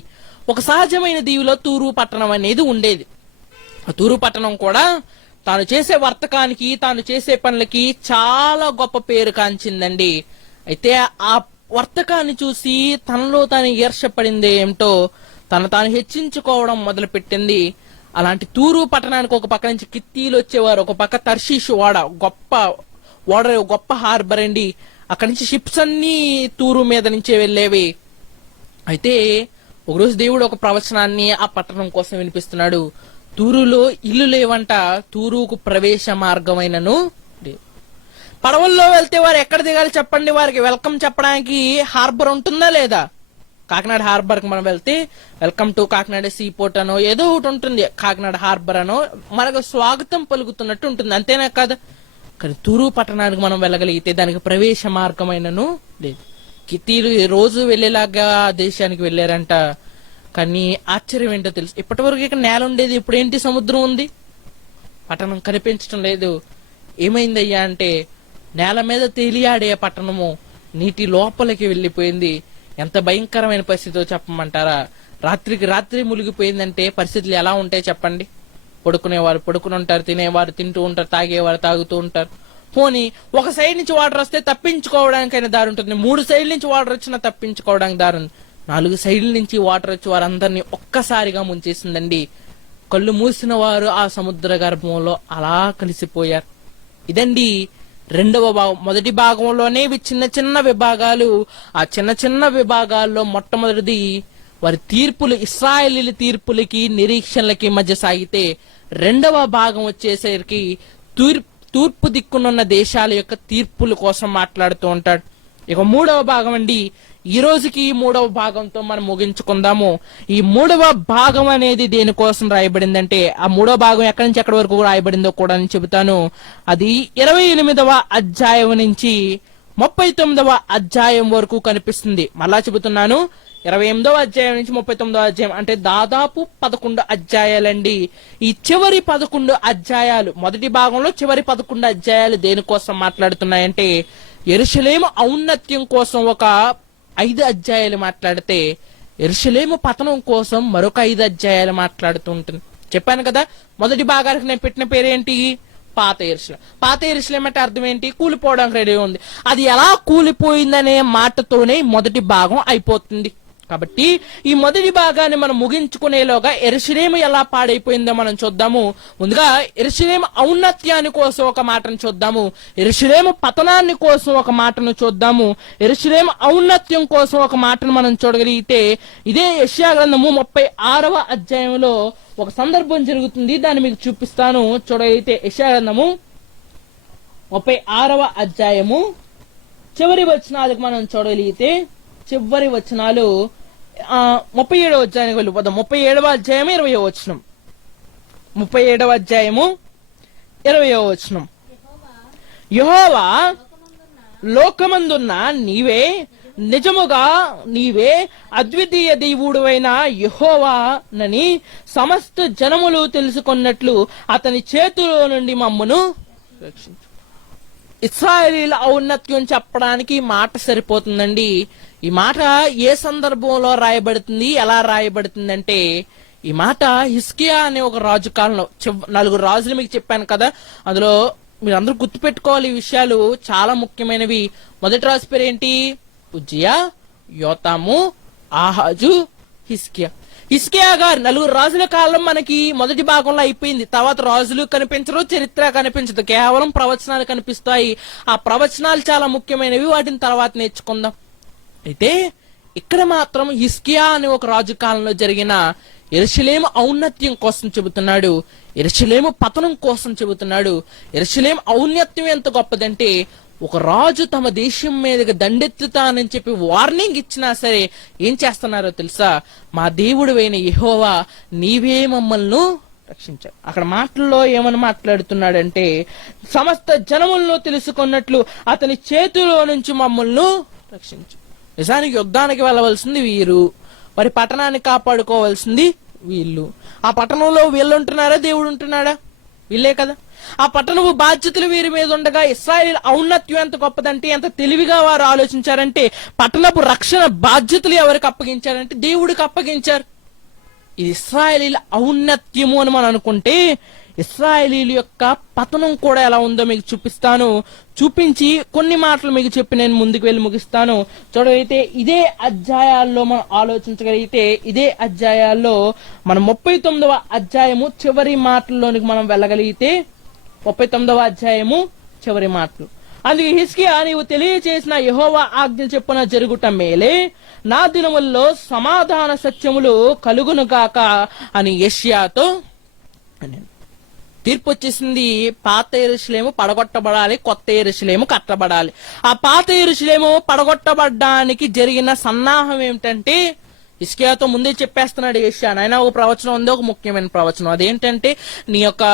ఒక సహజమైన దీవులో తూరు పట్టణం అనేది ఉండేది. ఆ తూరు పట్టణం కూడా తాను చేసే వర్తకానికి, తాను చేసే పనులకి చాలా గొప్ప పేరు కాంచిందండి. అయితే ఆ వర్తకాన్ని చూసి తనలో తాను ఈర్ష్యపడింది ఏమిటో తాను హెచ్చించుకోవడం మొదలు పెట్టింది. అలాంటి తూరు పట్టణానికి ఒక పక్క నుంచి కిత్తీలు వచ్చేవారు, ఒక పక్క తర్షీషు గొప్ప హార్బర్ అండి. అక్కడి నుంచి షిప్స్ అన్ని తూరు మీద నుంచే వెళ్ళేవి. అయితే ఒకరోజు దేవుడు ఒక ప్రవచనాన్ని ఆ పట్టణం కోసం వినిపిస్తున్నాడు. తూరులో ఇల్లు లేవంట, తూరుకు ప్రవేశ మార్గమైనను లేదు. పడవల్లో వెళ్తే వారు ఎక్కడ దిగాలి చెప్పండి? వారికి వెల్కమ్ చెప్పడానికి హార్బర్ ఉంటుందా లేదా? కాకినాడ హార్బర్ కి మనం వెళ్తే welcome to Kakinada see port అనో ఏదో ఒకటి ఉంటుంది, కాకినాడ హార్బర్ అనో మనకు స్వాగతం పలుకుతున్నట్టు ఉంటుంది, అంతేనా కదా? కానీ తూరు పట్టణానికి మనం వెళ్ళగలిగితే దానికి ప్రవేశ మార్గమైనను లేదు. కిత్తీలు రోజు వెళ్లేలాగా దేశానికి వెళ్లారంట. కానీ ఆశ్చర్యం ఏంటో తెలుసు, ఇప్పటి వరకు ఇక్కడ నేల ఉండేది, ఇప్పుడు ఏంటి సముద్రం ఉంది, పట్టణం కనిపించడం లేదు. ఏమైందయ్యా అంటే నేల మీద తేలియాడే పట్టణము నీటి లోపలికి వెళ్లిపోయింది. ఎంత భయంకరమైన పరిస్థితితో చెప్పమంటారా? రాత్రికి రాత్రి మునిగిపోయిందంటే పరిస్థితులు ఎలా ఉంటాయి చెప్పండి? పడుకునేవారు పడుకుని ఉంటారు, తినేవారు తింటూ ఉంటారు, తాగేవారు తాగుతూ ఉంటారు. పోనీ ఒక సైడ్ నుంచి వాటర్ వస్తే తప్పించుకోవడానికైనా దారి ఉంటుంది, 3 సైడ్ల నుంచి వాటర్ వచ్చినా తప్పించుకోవడానికి దారి ఉంది, 4 సైడ్ల నుంచి వాటర్ వచ్చి వారందరినీ ఒక్కసారిగా ముంచేసిందండి. కళ్ళు మూసిన వారు ఆ సముద్ర గర్భంలో అలా కలిసిపోయారు. ఇదండి రెండవ భాగం. మొదటి భాగంలోనే చిన్న చిన్న విభాగాలు. ఆ చిన్న చిన్న విభాగాల్లో మొట్టమొదటిది వారి తీర్పులు, ఇశ్రాయేలీయుల తీర్పులకి నిరీక్షణలకి మధ్య సాగితే, రెండవ భాగం వచ్చేసరికి తూర్పు దిక్కునున్న దేశాల యొక్క తీర్పుల కోసం మాట్లాడుతూ ఉంటాడు. ఇక మూడవ భాగం అండి, ఈ రోజుకి ఈ మూడవ భాగంతో మనం ముగించుకుందాము. ఈ మూడవ భాగం అనేది దేనికోసం రాయబడిందంటే, ఆ మూడవ భాగం ఎక్కడి నుంచి ఎక్కడి వరకు రాయబడిందో కూడా నేను చెబుతాను. అది 28వ అధ్యాయం నుంచి 39వ అధ్యాయం వరకు కనిపిస్తుంది. మళ్ళా చెబుతున్నాను, 28వ అధ్యాయం నుంచి 39వ అధ్యాయం అంటే దాదాపు 11 అధ్యాయాలండి. ఈ చివరి 11 అధ్యాయాలు, మొదటి భాగంలో చివరి 11 అధ్యాయాలు దేనికోసం మాట్లాడుతున్నాయంటే, యెరూషలేము ఔన్నత్యం కోసం ఒక 5 అధ్యాయాలు మాట్లాడితే, యెరూషలేము పతనం కోసం మరొక 5 అధ్యాయాలు మాట్లాడుతూ ఉంటుంది. చెప్పాను కదా, మొదటి భాగానికి నేను పెట్టిన పేరేంటి? పాత యెరూషలేము. పాత యెరూషలేము అంటే అర్థం ఏంటి? కూలిపోవడానికి రెడీ ఉంది. అది ఎలా కూలిపోయిందనే మాటతోనే మొదటి భాగం అయిపోతుంది. కాబట్టి ఈ మొదటి భాగాన్ని మనం ముగించుకునేలోగా యెరూషలేము ఎలా పాడైపోయిందో మనం చూద్దాము. ముందుగా యెరూషలేము ఔన్నత్యాన్ని కోసం ఒక మాటను చూద్దాము, యెరూషలేము పతనాన్ని కోసం ఒక మాటను చూద్దాము. యెరూషలేము ఔన్నత్యం కోసం ఒక మాటను మనం చూడగలిగితే, ఇదే యెషయా గ్రంథము 36వ అధ్యాయంలో ఒక సందర్భం జరుగుతుంది, దాన్ని మీకు చూపిస్తాను. చూడగలిగితే యెషయా గ్రంథము 36వ అధ్యాయము చివరి వచనాలకు మనం చూడగలిగితే, చివరి వచనాలు 37వ అధ్యాయానికి వెళ్ళిపోదాం. 37వ అధ్యాయము 20వ వచనం. 37వ అధ్యాయము 20వ వచనం. యెహోవా లోకమందున్న నీవే నిజముగా నీవే అద్వితీయ దేవుడవైన యెహోవానని సమస్త జనములు తెలుసుకున్నట్లు అతని చేతిలో నుండి మమ్మను రక్షించు. ఇశ్రాయేలీల ఔన్నత్యం చెప్పడానికి ఈ మాట సరిపోతుందండి. ఈ మాట ఏ సందర్భంలో రాయబడుతుంది, ఎలా రాయబడుతుంది అంటే, ఈ మాట హిజ్కియా అనే ఒక రాజు కాలంలో 4 రాజులు మీకు చెప్పాను కదా, అందులో మీరు అందరూ గుర్తుపెట్టుకోవాలి. ఈ విషయాలు చాలా ముఖ్యమైనవి. మొదటి రాజు పేరు ఏంటి? ఉజ్జియా, యోతాము, ఆహాజు, హిజ్కియా. హిజ్కియా గారు 4 రాజుల కాలం మనకి మొదటి భాగంలో అయిపోయింది. తర్వాత రాజులు కనిపించరు, చరిత్ర కనిపించదు, కేవలం ప్రవచనాలు కనిపిస్తాయి. ఆ ప్రవచనాలు చాలా ముఖ్యమైనవి, వాటిని తర్వాత నేర్చుకుందాం. అయితే ఇక్కడ మాత్రం హిజ్కియా అనే ఒక రాజు కాలంలో జరిగిన యెరూషలేము ఔన్నత్యం కోసం చెబుతున్నాడు, యెరూషలేము పతనం కోసం చెబుతున్నాడు. యెరూషలేము ఔన్నత్యం ఎంత గొప్పదంటే, ఒక రాజు తమ దేశం మీదకి దండెత్తుతానని చెప్పి వార్నింగ్ ఇచ్చినా సరే ఏం చేస్తున్నారో తెలుసా? మా దేవుడైన యెహోవా నీవే మమ్మల్ని రక్షించాడు. అక్కడ మాటల్లో ఏమని మాట్లాడుతున్నాడంటే, సమస్త జనములను తెలుసుకున్నట్లు అతని చేతిలో నుంచి మమ్మల్ని రక్షించు. నిజానికి యుద్ధానికి వెళ్ళవలసింది వీరు, వారి పట్టణాన్ని కాపాడుకోవాల్సింది వీళ్ళు. ఆ పట్టణంలో వీళ్ళు ఉంటున్నారా, దేవుడు ఉంటున్నాడా? వీళ్ళే కదా. ఆ పట్టణపు బాధ్యతలు వీరి మీద ఉండగా ఇశ్రాయేలు ఔన్నత్యం ఎంత గొప్పదంటే, ఎంత తెలివిగా వారు ఆలోచించారంటే, పట్టణపు రక్షణ బాధ్యతలు ఎవరికి అప్పగించారంటే దేవుడికి అప్పగించారు. ఇది ఇశ్రాయేలీల ఔన్నత్యము అని మనం అనుకుంటే, ఇశ్రాయేలీల యొక్క పతనం కూడా ఎలా ఉందో మీకు చూపిస్తాను. చూపించి కొన్ని మాటలు మీకు చెప్పి నేను ముందుకు వెళ్ళి ముగిస్తాను. చూడగలిగితే ఇదే అధ్యాయాల్లో మనం ఆలోచించగలిగితే, ఇదే అధ్యాయాల్లో మనం 39వ అధ్యాయము చివరి మాటల్లోనికి మనం వెళ్ళగలిగితే, 39వ అధ్యాయము చివరి మాటలు. అందుకే హిజ్కియా, నీవు తెలియచేసిన యెహోవా ఆజ్ఞ చెప్పున జరుగుట మేలే, నా దినముల్లో సమాధాన సత్యములు కలుగును గాక అని యెషయాతో అన్నాడు. తీర్పు వచ్చేసింది. పాత యెరూషలేము పడగొట్టబడాలి, కొత్త యెరూషలేము కట్టబడాలి. ఆ పాత యెరూషలేము పడగొట్టబడ్డానికి జరిగిన సన్నాహం ఏమిటంటే, హిజ్కియాతో ముందే చెప్పేస్తున్నాడు యెషయా, నాయనా ఒక ప్రవచనం ఉంది, ఒక ముఖ్యమైన ప్రవచనం. అదేంటంటే, నీ యొక్క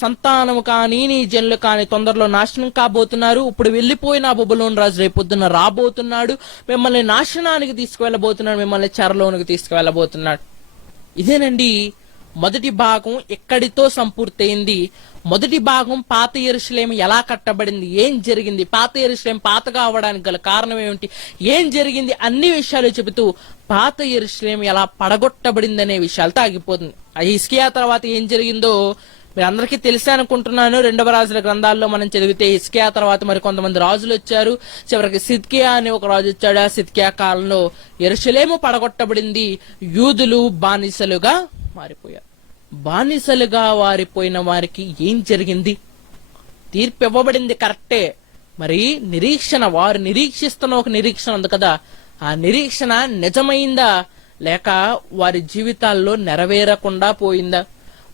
సంతానము కానీ నీ జనులు కానీ తొందరలో నాశనం కాబోతున్నారు. ఇప్పుడు వెళ్లిపోయిన బబులోను రాజు రేపొద్దున రాబోతున్నాడు, మిమ్మల్ని నాశనానికి తీసుకువెళ్ళబోతున్నాడు, మిమ్మల్ని చెరలోనికి తీసుకువెళ్ళబోతున్నాడు. ఇదేనండి మొదటి భాగం ఎక్కడితో సంపూర్తయింది. మొదటి భాగం పాత యెరూషలేము ఎలా కట్టబడింది, ఏం జరిగింది, పాత యెరూషలేము పాతగా అవడానికి గల కారణం ఏమిటి, ఏం జరిగింది, అన్ని విషయాలు చెబుతూ పాత యెరూషలేము ఎలా పడగొట్టబడింది అనే విషయాలతో ఆగిపోతుంది. ఆ హిజ్కియా తర్వాత ఏం జరిగిందో మీరు అందరికీ తెలిసే అనుకుంటున్నాను. 2వ రాజుల గ్రంథాల్లో మనం చదివితే హిజ్కియా తర్వాత మరి కొంతమంది రాజులు వచ్చారు. చివరికి సిద్కియా అనే ఒక రాజు వచ్చాడు. ఆ సిద్కియా కాలంలో యెరూషలేము పడగొట్టబడింది. యూదులు బానిసలుగా మారిపోయారు. బానిసలుగా వారిపోయిన వారికి ఏం జరిగింది? తీర్పు ఇవ్వబడింది కరెక్టే. మరి నిరీక్షణ, వారు నిరీక్షిస్తున్న ఒక నిరీక్షణ ఉంది కదా, ఆ నిరీక్షణ నిజమైందా లేక వారి జీవితాల్లో నెరవేరకుండా పోయిందా?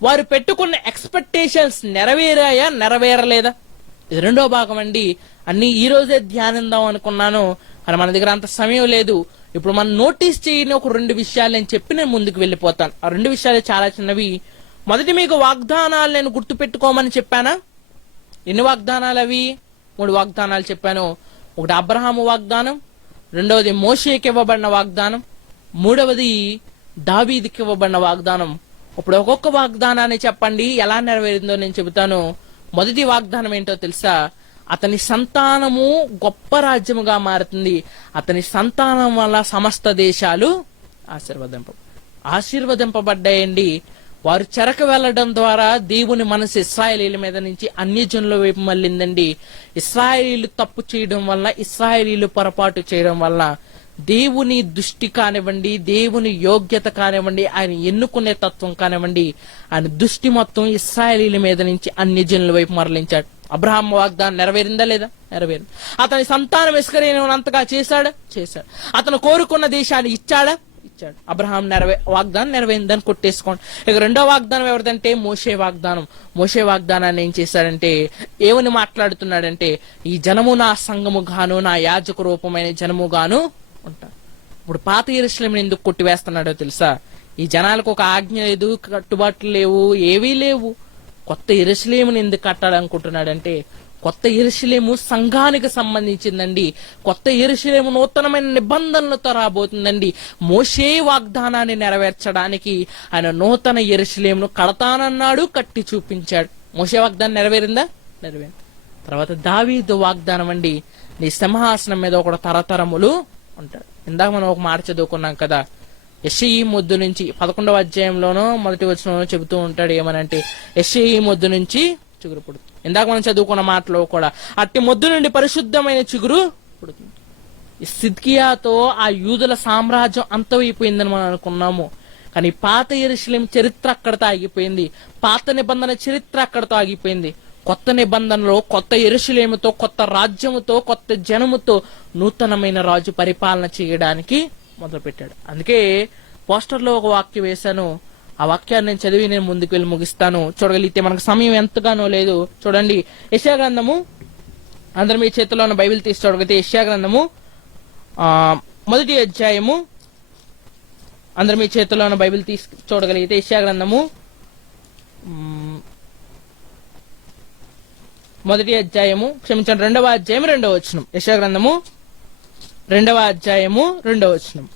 వారు పెట్టుకున్న ఎక్స్పెక్టేషన్స్ నెరవేరాయా, నెరవేరలేదా? ఇది 2వ భాగం అండి. అన్ని ఈ రోజే ధ్యానిద్దాం అనుకున్నాను, మరి మన దగ్గర అంత సమయం లేదు. ఇప్పుడు మనం నోటీస్ చేయని ఒక 2 విషయాలు నేను చెప్పి నేను ముందుకు వెళ్ళిపోతాను. ఆ 2 విషయాలు చాలా చిన్నవి. మొదటి, మీకు వాగ్దానాలు నేను గుర్తు పెట్టుకోమని చెప్పానా? ఎన్ని వాగ్దానాలు అవి? 3 వాగ్దానాలు చెప్పాను. ఒకటి అబ్రహాము వాగ్దానం, 2వది మోషేకి ఇవ్వబడిన వాగ్దానం, 3వది దావీదుకి ఇవ్వబడిన వాగ్దానం. ఇప్పుడు ఒక్కొక్క వాగ్దానాన్ని చెప్పండి, ఎలా నెరవేరిందో నేను చెబుతాను. మొదటి వాగ్దానం ఏంటో తెలుసా? అతని సంతానము గొప్ప రాజ్యముగా మారుతుంది. అతని సంతానం వల్ల సమస్త దేశాలు ఆశీర్వదింపబడ్డాయండి. వారు చెరకు వెళ్లడం ద్వారా దేవుని మనసు ఇశ్రాయేలీల మీద నుంచి అన్యజనుల వైపు మళ్ళిందండి. ఇశ్రాయేలీలు తప్పు చేయడం వల్ల, ఇశ్రాయేలీలు పొరపాటు చేయడం వల్ల దేవుని దృష్టి కానివ్వండి, దేవుని యోగ్యత కానివ్వండి, ఆయన ఎన్నుకునే తత్వం కానివ్వండి, ఆయన దృష్టి మొత్తం ఇశ్రాయేలీల మీద నుంచి అన్యజనుల వైపు మరలించాడు. అబ్రహాం వాగ్దానం నెరవేరిందా లేదా? నెరవేరింది. అతని సంతానం ఇస్కరేనంతగా చేశాడా? చేశాడు. అతను కోరుకున్న దేశాన్ని ఇచ్చాడా? ఇచ్చాడు. అబ్రహాం వాగ్దానం నెరవేరిందని కొట్టేసుకోండి. ఇక 2వ వాగ్దానం ఎవరిదంటే మోషే వాగ్దానం. మోషే వాగ్దానాన్ని ఏం చేశాడంటే, ఏమని మాట్లాడుతున్నాడంటే, ఈ జనము నా సంఘము గాను, నా యాజక రూపమైన జనము గాను ఉంటారు. ఇప్పుడు పాత యెరూషలేముని ఎందుకు కొట్టివేస్తున్నాడో తెలుసా? ఈ జనాలకు ఒక ఆజ్ఞ లేదు, కట్టుబాట్లు లేవు, ఏవీ లేవు. కొత్త యెరూషలేముని ఎందుకు కట్టాలనుకుంటున్నాడంటే, కొత్త యెరూషలేము సంఘానికి సంబంధించిందండి. కొత్త యెరూషలేము నూతనమైన నిబంధనలతో రాబోతుందండి. మోషే వాగ్దానాన్ని నెరవేర్చడానికి ఆయన నూతన యెరూషలేమును కడతానన్నాడు, కట్టి చూపించాడు. మోషే వాగ్దానం నెరవేరిందా? నెరవేరింది. తర్వాత దావీదు వాగ్దానం అండి, నీ సింహాసనం మీద ఒకడు తరతరములు ఉంటాడు. ఇందాక మనం ఒక మాట చదువుకున్నాం కదా, యెషయి మొద్దు నుంచి 11వ అధ్యాయంలోనో మొదటి వచనంలోనో చెబుతూ ఉంటాడు ఏమనంటే, యెషయి మొద్దు నుంచి చిగురు పుడుతుంది. ఇందాక మనం చదువుకున్న మాటలో కూడా అట్టి మొద్దు నుండి పరిశుద్ధమైన చిగురు పుడుతుంది. ఈ సిద్కియాతో ఆ యూదుల సామ్రాజ్యం అంతమైపోయిందని మనం అనుకున్నాము. కానీ పాత యెరూషలేము చరిత్ర అక్కడతో ఆగిపోయింది. పాత నిబంధన చరిత్ర అక్కడతో ఆగిపోయింది. కొత్త నిబంధనలో కొత్త యెరూషలేముతో, కొత్త రాజ్యముతో, కొత్త జనముతో నూతనమైన రాజు పరిపాలన చేయడానికి మొదలు పెట్టాడు. అందుకే పోస్టర్ లో ఒక వాక్యం వేశాను. ఆ వాక్యాన్ని నేను చదివి నేను ముందుకు వెళ్ళి ముగిస్తాను. చూడగలిగితే మనకు సమయం ఎంతగానో లేదు. చూడండి, యెషయా గ్రంథము, అందరు మీ చేతిలో ఉన్న బైబిల్ తీసి చూడగలిగితే యెషయా గ్రంథము 1వ అధ్యాయము, అందరు మీ చేతిలో ఉన్న బైబిల్ తీసి చూడగలిగితే యెషయా గ్రంథము 1వ అధ్యాయము, క్షమించండి 2వ అధ్యాయం 2వ వచనం. యెషయా గ్రంథము 2వ అధ్యాయము 2వ వచనం.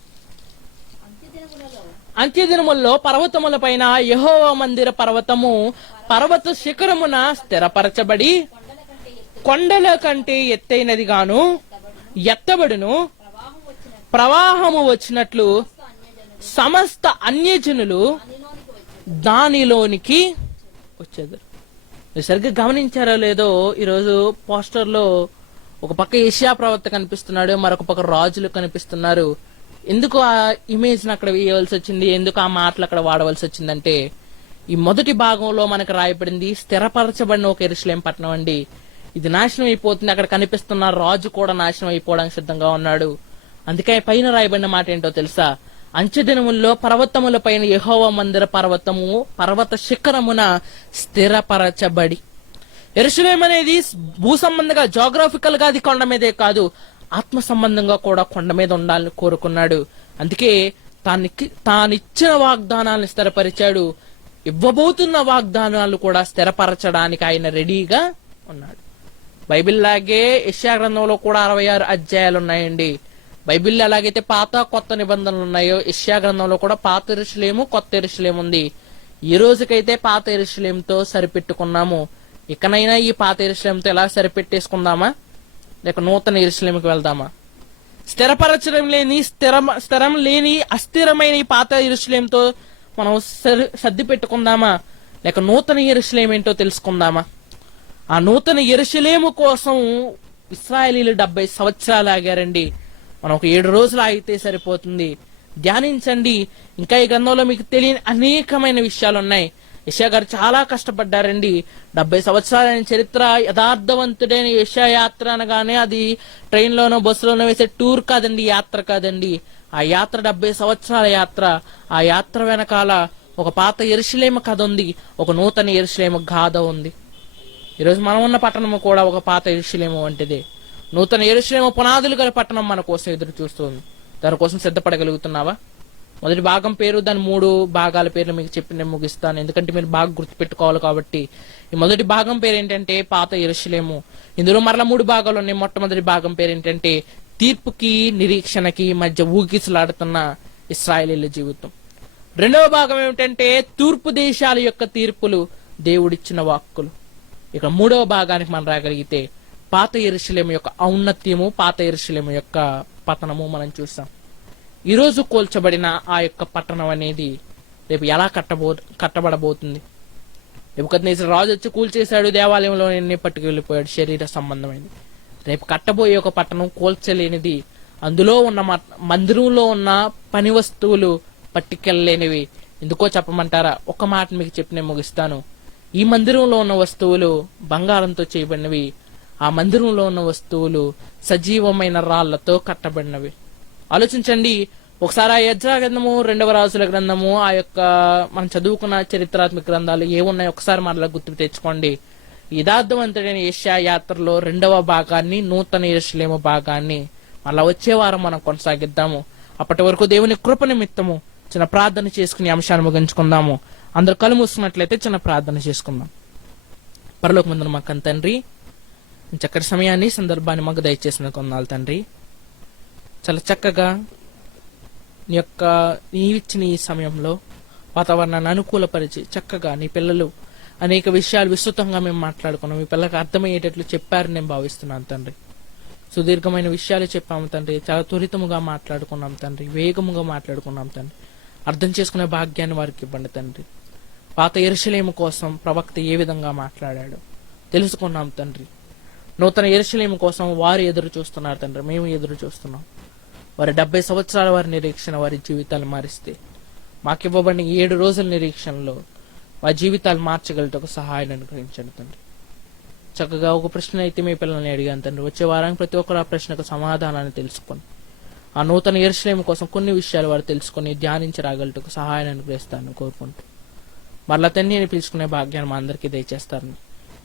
అంత్యదినముల్లో పర్వతముల పైన యెహోవా మందిర పర్వతము పర్వత శిఖరమున స్థిరపరచబడి కొండల కంటే ఎత్తైనది గాను ఎత్తబడును. ప్రవాహము వచ్చినట్లు సమస్త అన్యజనులు దానిలోనికి వచ్చేదారు. మీరు సరిగ్గా గమనించారో లేదో, ఈరోజు పోస్టర్ లో ఒక పక్క యెషయా ప్రవక్త కనిపిస్తున్నాడు, మరొక పక్క రాజులు కనిపిస్తున్నారు. ఎందుకు ఆ ఇమేజ్ అక్కడ వేయవలసి వచ్చింది, ఎందుకు ఆ మాటలు అక్కడ వాడవలసి వచ్చిందంటే, ఈ మొదటి భాగంలో మనకు రాయబడింది స్థిరపరచబడిన ఒక యెరూషలేము పట్టణం అండి. ఇది నాశనం అయిపోతుంది. అక్కడ కనిపిస్తున్న రాజు కూడా నాశనం అయిపోవడానికి సిద్ధంగా ఉన్నాడు. అందుకే పైన రాయబడిన మాట ఏంటో తెలుసా? అంచెదినముల్లో పర్వతముల పైన యెహోవా మందిర పర్వతము పర్వత శిఖరమున స్థిరపరచబడి. యెరూషలేము అనేది భూ సంబంధంగా, జోగ్రాఫికల్ గా అది కొండ మీదే కాదు, ఆత్మ సంబంధంగా కూడా కొండ మీద ఉండాలని కోరుకున్నాడు. అందుకే తానిచ్చిన వాగ్దానాలను స్థిరపరిచాడు. ఇవ్వబోతున్న వాగ్దానాలు కూడా స్థిరపరచడానికి ఆయన రెడీగా ఉన్నాడు. బైబిల్ లాగే యెషయా గ్రంథంలో కూడా 66 అధ్యాయాలు ఉన్నాయండి. బైబిల్లో ఎలాగైతే పాత కొత్త నిబంధనలు ఉన్నాయో, యెషయా గ్రంథంలో కూడా పాత యెరూషలేము, కొత్త యెరూషలేము ఉంది. ఈ రోజుకైతే పాత యెరూషలేముతో సరిపెట్టుకున్నాము. ఇకనైనా ఈ పాత యెరూషలేముతో ఎలా సరిపెట్టేసుకుందామా, లేక నూతన యెరూషలేముకి వెళ్దామా? స్థిరపరచడం లేని స్థిరం లేని అస్థిరమైన ఈ పాత యెరూషలేముతో మనం సర్ది పెట్టుకుందామా, లేక నూతన యెరూషలేము ఏంటో తెలుసుకుందామా? ఆ నూతన యెరూషలేము కోసం ఇశ్రాయేలీలు 70 సంవత్సరాలు ఆగారండి. మనం ఒక 7 రోజులు ఆగితే సరిపోతుంది. ధ్యానించండి. ఇంకా ఈ గ్రంథంలో మీకు తెలియని అనేకమైన విషయాలు ఉన్నాయి. యెషయా గారు చాలా కష్టపడ్డారండి. 70 సంవత్సరాలైన చరిత్ర. యథార్థవంతుడైన యెషయా యాత్ర అనగానే అది ట్రైన్ లోనో బస్సులోనో వేసే టూర్ కాదండి, యాత్ర కాదండి. ఆ యాత్ర 70 సంవత్సరాల యాత్ర. ఆ యాత్ర వెనకాల ఒక పాత యెరూషలేము కథ ఉంది, ఒక నూతన యెరూషలేము గాథ ఉంది. ఈరోజు మనం ఉన్న పట్టణము కూడా ఒక పాత యెరూషలేము వంటిదే. నూతన యెరూషలేము పునాదులు గల పట్టణం మన కోసం ఎదురు చూస్తుంది. దానికోసం సిద్ధపడగలుగుతున్నావా? మొదటి భాగం పేరు, దాని 3 భాగాల పేర్లు మీకు చెప్పి నేను ముగిస్తాను, ఎందుకంటే మీరు బాగా గుర్తుపెట్టుకోవాలి కాబట్టి. ఈ మొదటి భాగం పేరు ఏంటంటే పాత యెరూషలేము. ఇందులో మరలా 3 భాగాలు ఉన్నాయి. మొట్టమొదటి భాగం పేరు ఏంటంటే తీర్పుకి నిరీక్షణకి మధ్య ఊగిసలాడుతున్న ఇశ్రాయేలీయుల జీవితం. రెండవ భాగం ఏమిటంటే తూర్పు దేశాల యొక్క తీర్పులు, దేవుడిచ్చిన వాక్కులు. ఇక 3వ భాగానికి మనం రాగలిగితే పాత యెరూషలేము యొక్క ఔన్నత్యము, పాత యెరూషలేము యొక్క పతనము మనం చూస్తాం. ఈ రోజు కూల్చబడిన ఆ యొక్క పట్టణం అనేది రేపు ఎలా కట్టబడబోతుంది? నెబుకద్నెజరు రాజు వచ్చి కూల్చేశాడు, దేవాలయంలో పట్టుకు వెళ్ళిపోయాడు, శరీర సంబంధమైనది. రేపు కట్టబోయే ఒక పట్టణం కూల్చలేనిది, అందులో ఉన్న మందిరంలో ఉన్న పని వస్తువులు పట్టుకెళ్ళలేనివి. ఎందుకో చెప్పమంటారా? ఒక మాట మీకు చెప్పి నేను ముగిస్తాను. ఈ మందిరంలో ఉన్న వస్తువులు బంగారంతో చేయబడినవి. ఆ మందిరంలో ఉన్న వస్తువులు సజీవమైన రాళ్లతో కట్టబడినవి. ఆలోచించండి. ఒకసారి ఆ యెజ్రా గ్రంథము, 2వ రాజుల గ్రంథము, ఆ యొక్క మనం చదువుకున్న చరిత్రాత్మక గ్రంథాలు ఏమున్నాయి ఒకసారి మరలా గుర్తు తెచ్చుకోండి. యథార్థవంతుడైన యెషయా యాత్రలో 2వ భాగాన్ని, నూతన యెరూషలేము భాగాన్ని మళ్ళా వచ్చే వారం మనం కొనసాగిద్దాము. అప్పటి వరకు దేవుని కృప నిమిత్తము చిన్న ప్రార్థన చేసుకుని అంశాన్ని ముగించుకుందాము. అందరు కళ్ళు మూసుకున్నట్లయితే చిన్న ప్రార్థన చేసుకుందాం. పరలోకమందున మా కన్న తండ్రి, చక్కటి సమయాన్ని సందర్భాన్ని మాకు దయచేసిన కొందాలు తండ్రి. చాలా చక్కగా నీవిచ్చిన ఈ సమయంలో వాతావరణాన్ని అనుకూలపరిచి చక్కగా నీ పిల్లలు అనేక విషయాలు విస్తృతంగా మేము మాట్లాడుకున్నాం. మీ పిల్లలకు అర్థమయ్యేటట్లు చెప్పారని నేను భావిస్తున్నాను తండ్రి. సుదీర్ఘమైన విషయాలు చెప్పాము తండ్రి. చాలా త్వరితముగా మాట్లాడుకున్నాం తండ్రి. వేగముగా మాట్లాడుకున్నాం తండ్రి. అర్థం చేసుకునే భాగ్యాన్ని వారికి ఇవ్వండి తండ్రి. పాత యెరూషలేము కోసం ప్రవక్త ఏ విధంగా మాట్లాడాడు తెలుసుకున్నాం తండ్రి. నూతన యెరూషలేము కోసం వారు ఎదురు చూస్తున్నారు తండ్రి. మేము ఎదురు చూస్తున్నాం. వారి 70 సంవత్సరాల వారి నిరీక్షణ వారి జీవితాలు మారిస్తే మాకివ్వబడిన 7 రోజుల నిరీక్షణలో వారి జీవితాలు మార్చగలటకు సహాయాన్ని అనుగ్రహించండి తండ్రి. చక్కగా ఒక ప్రశ్న అయితే మీ పిల్లల్ని అడిగాను తండ్రి. వచ్చే వారానికి ప్రతి ఒక్కరు ఆ ప్రశ్నకు సమాధానాన్ని తెలుసుకొని ఆ నూతన యెరూషలేము కోసం కొన్ని విషయాలు వారు తెలుసుకొని ధ్యానించి రాగలటకు సహాయాన్ని అనుగ్రహిస్తారని కోరుకుంటూ మరలా తండ్రి అని పిలుచుకునే భాగ్యాన్ని మా అందరికీ దయచేస్తారని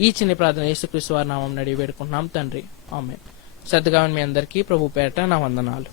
ఈ చిన్న ప్రార్థన యేసుక్రీస్తు వారి నామం నడిగి వేడుకుంటున్నాం తండ్రి. ఆమేన్. శ్రద్ధగా మీ అందరికీ ప్రభు పేరట నా వందనాలు.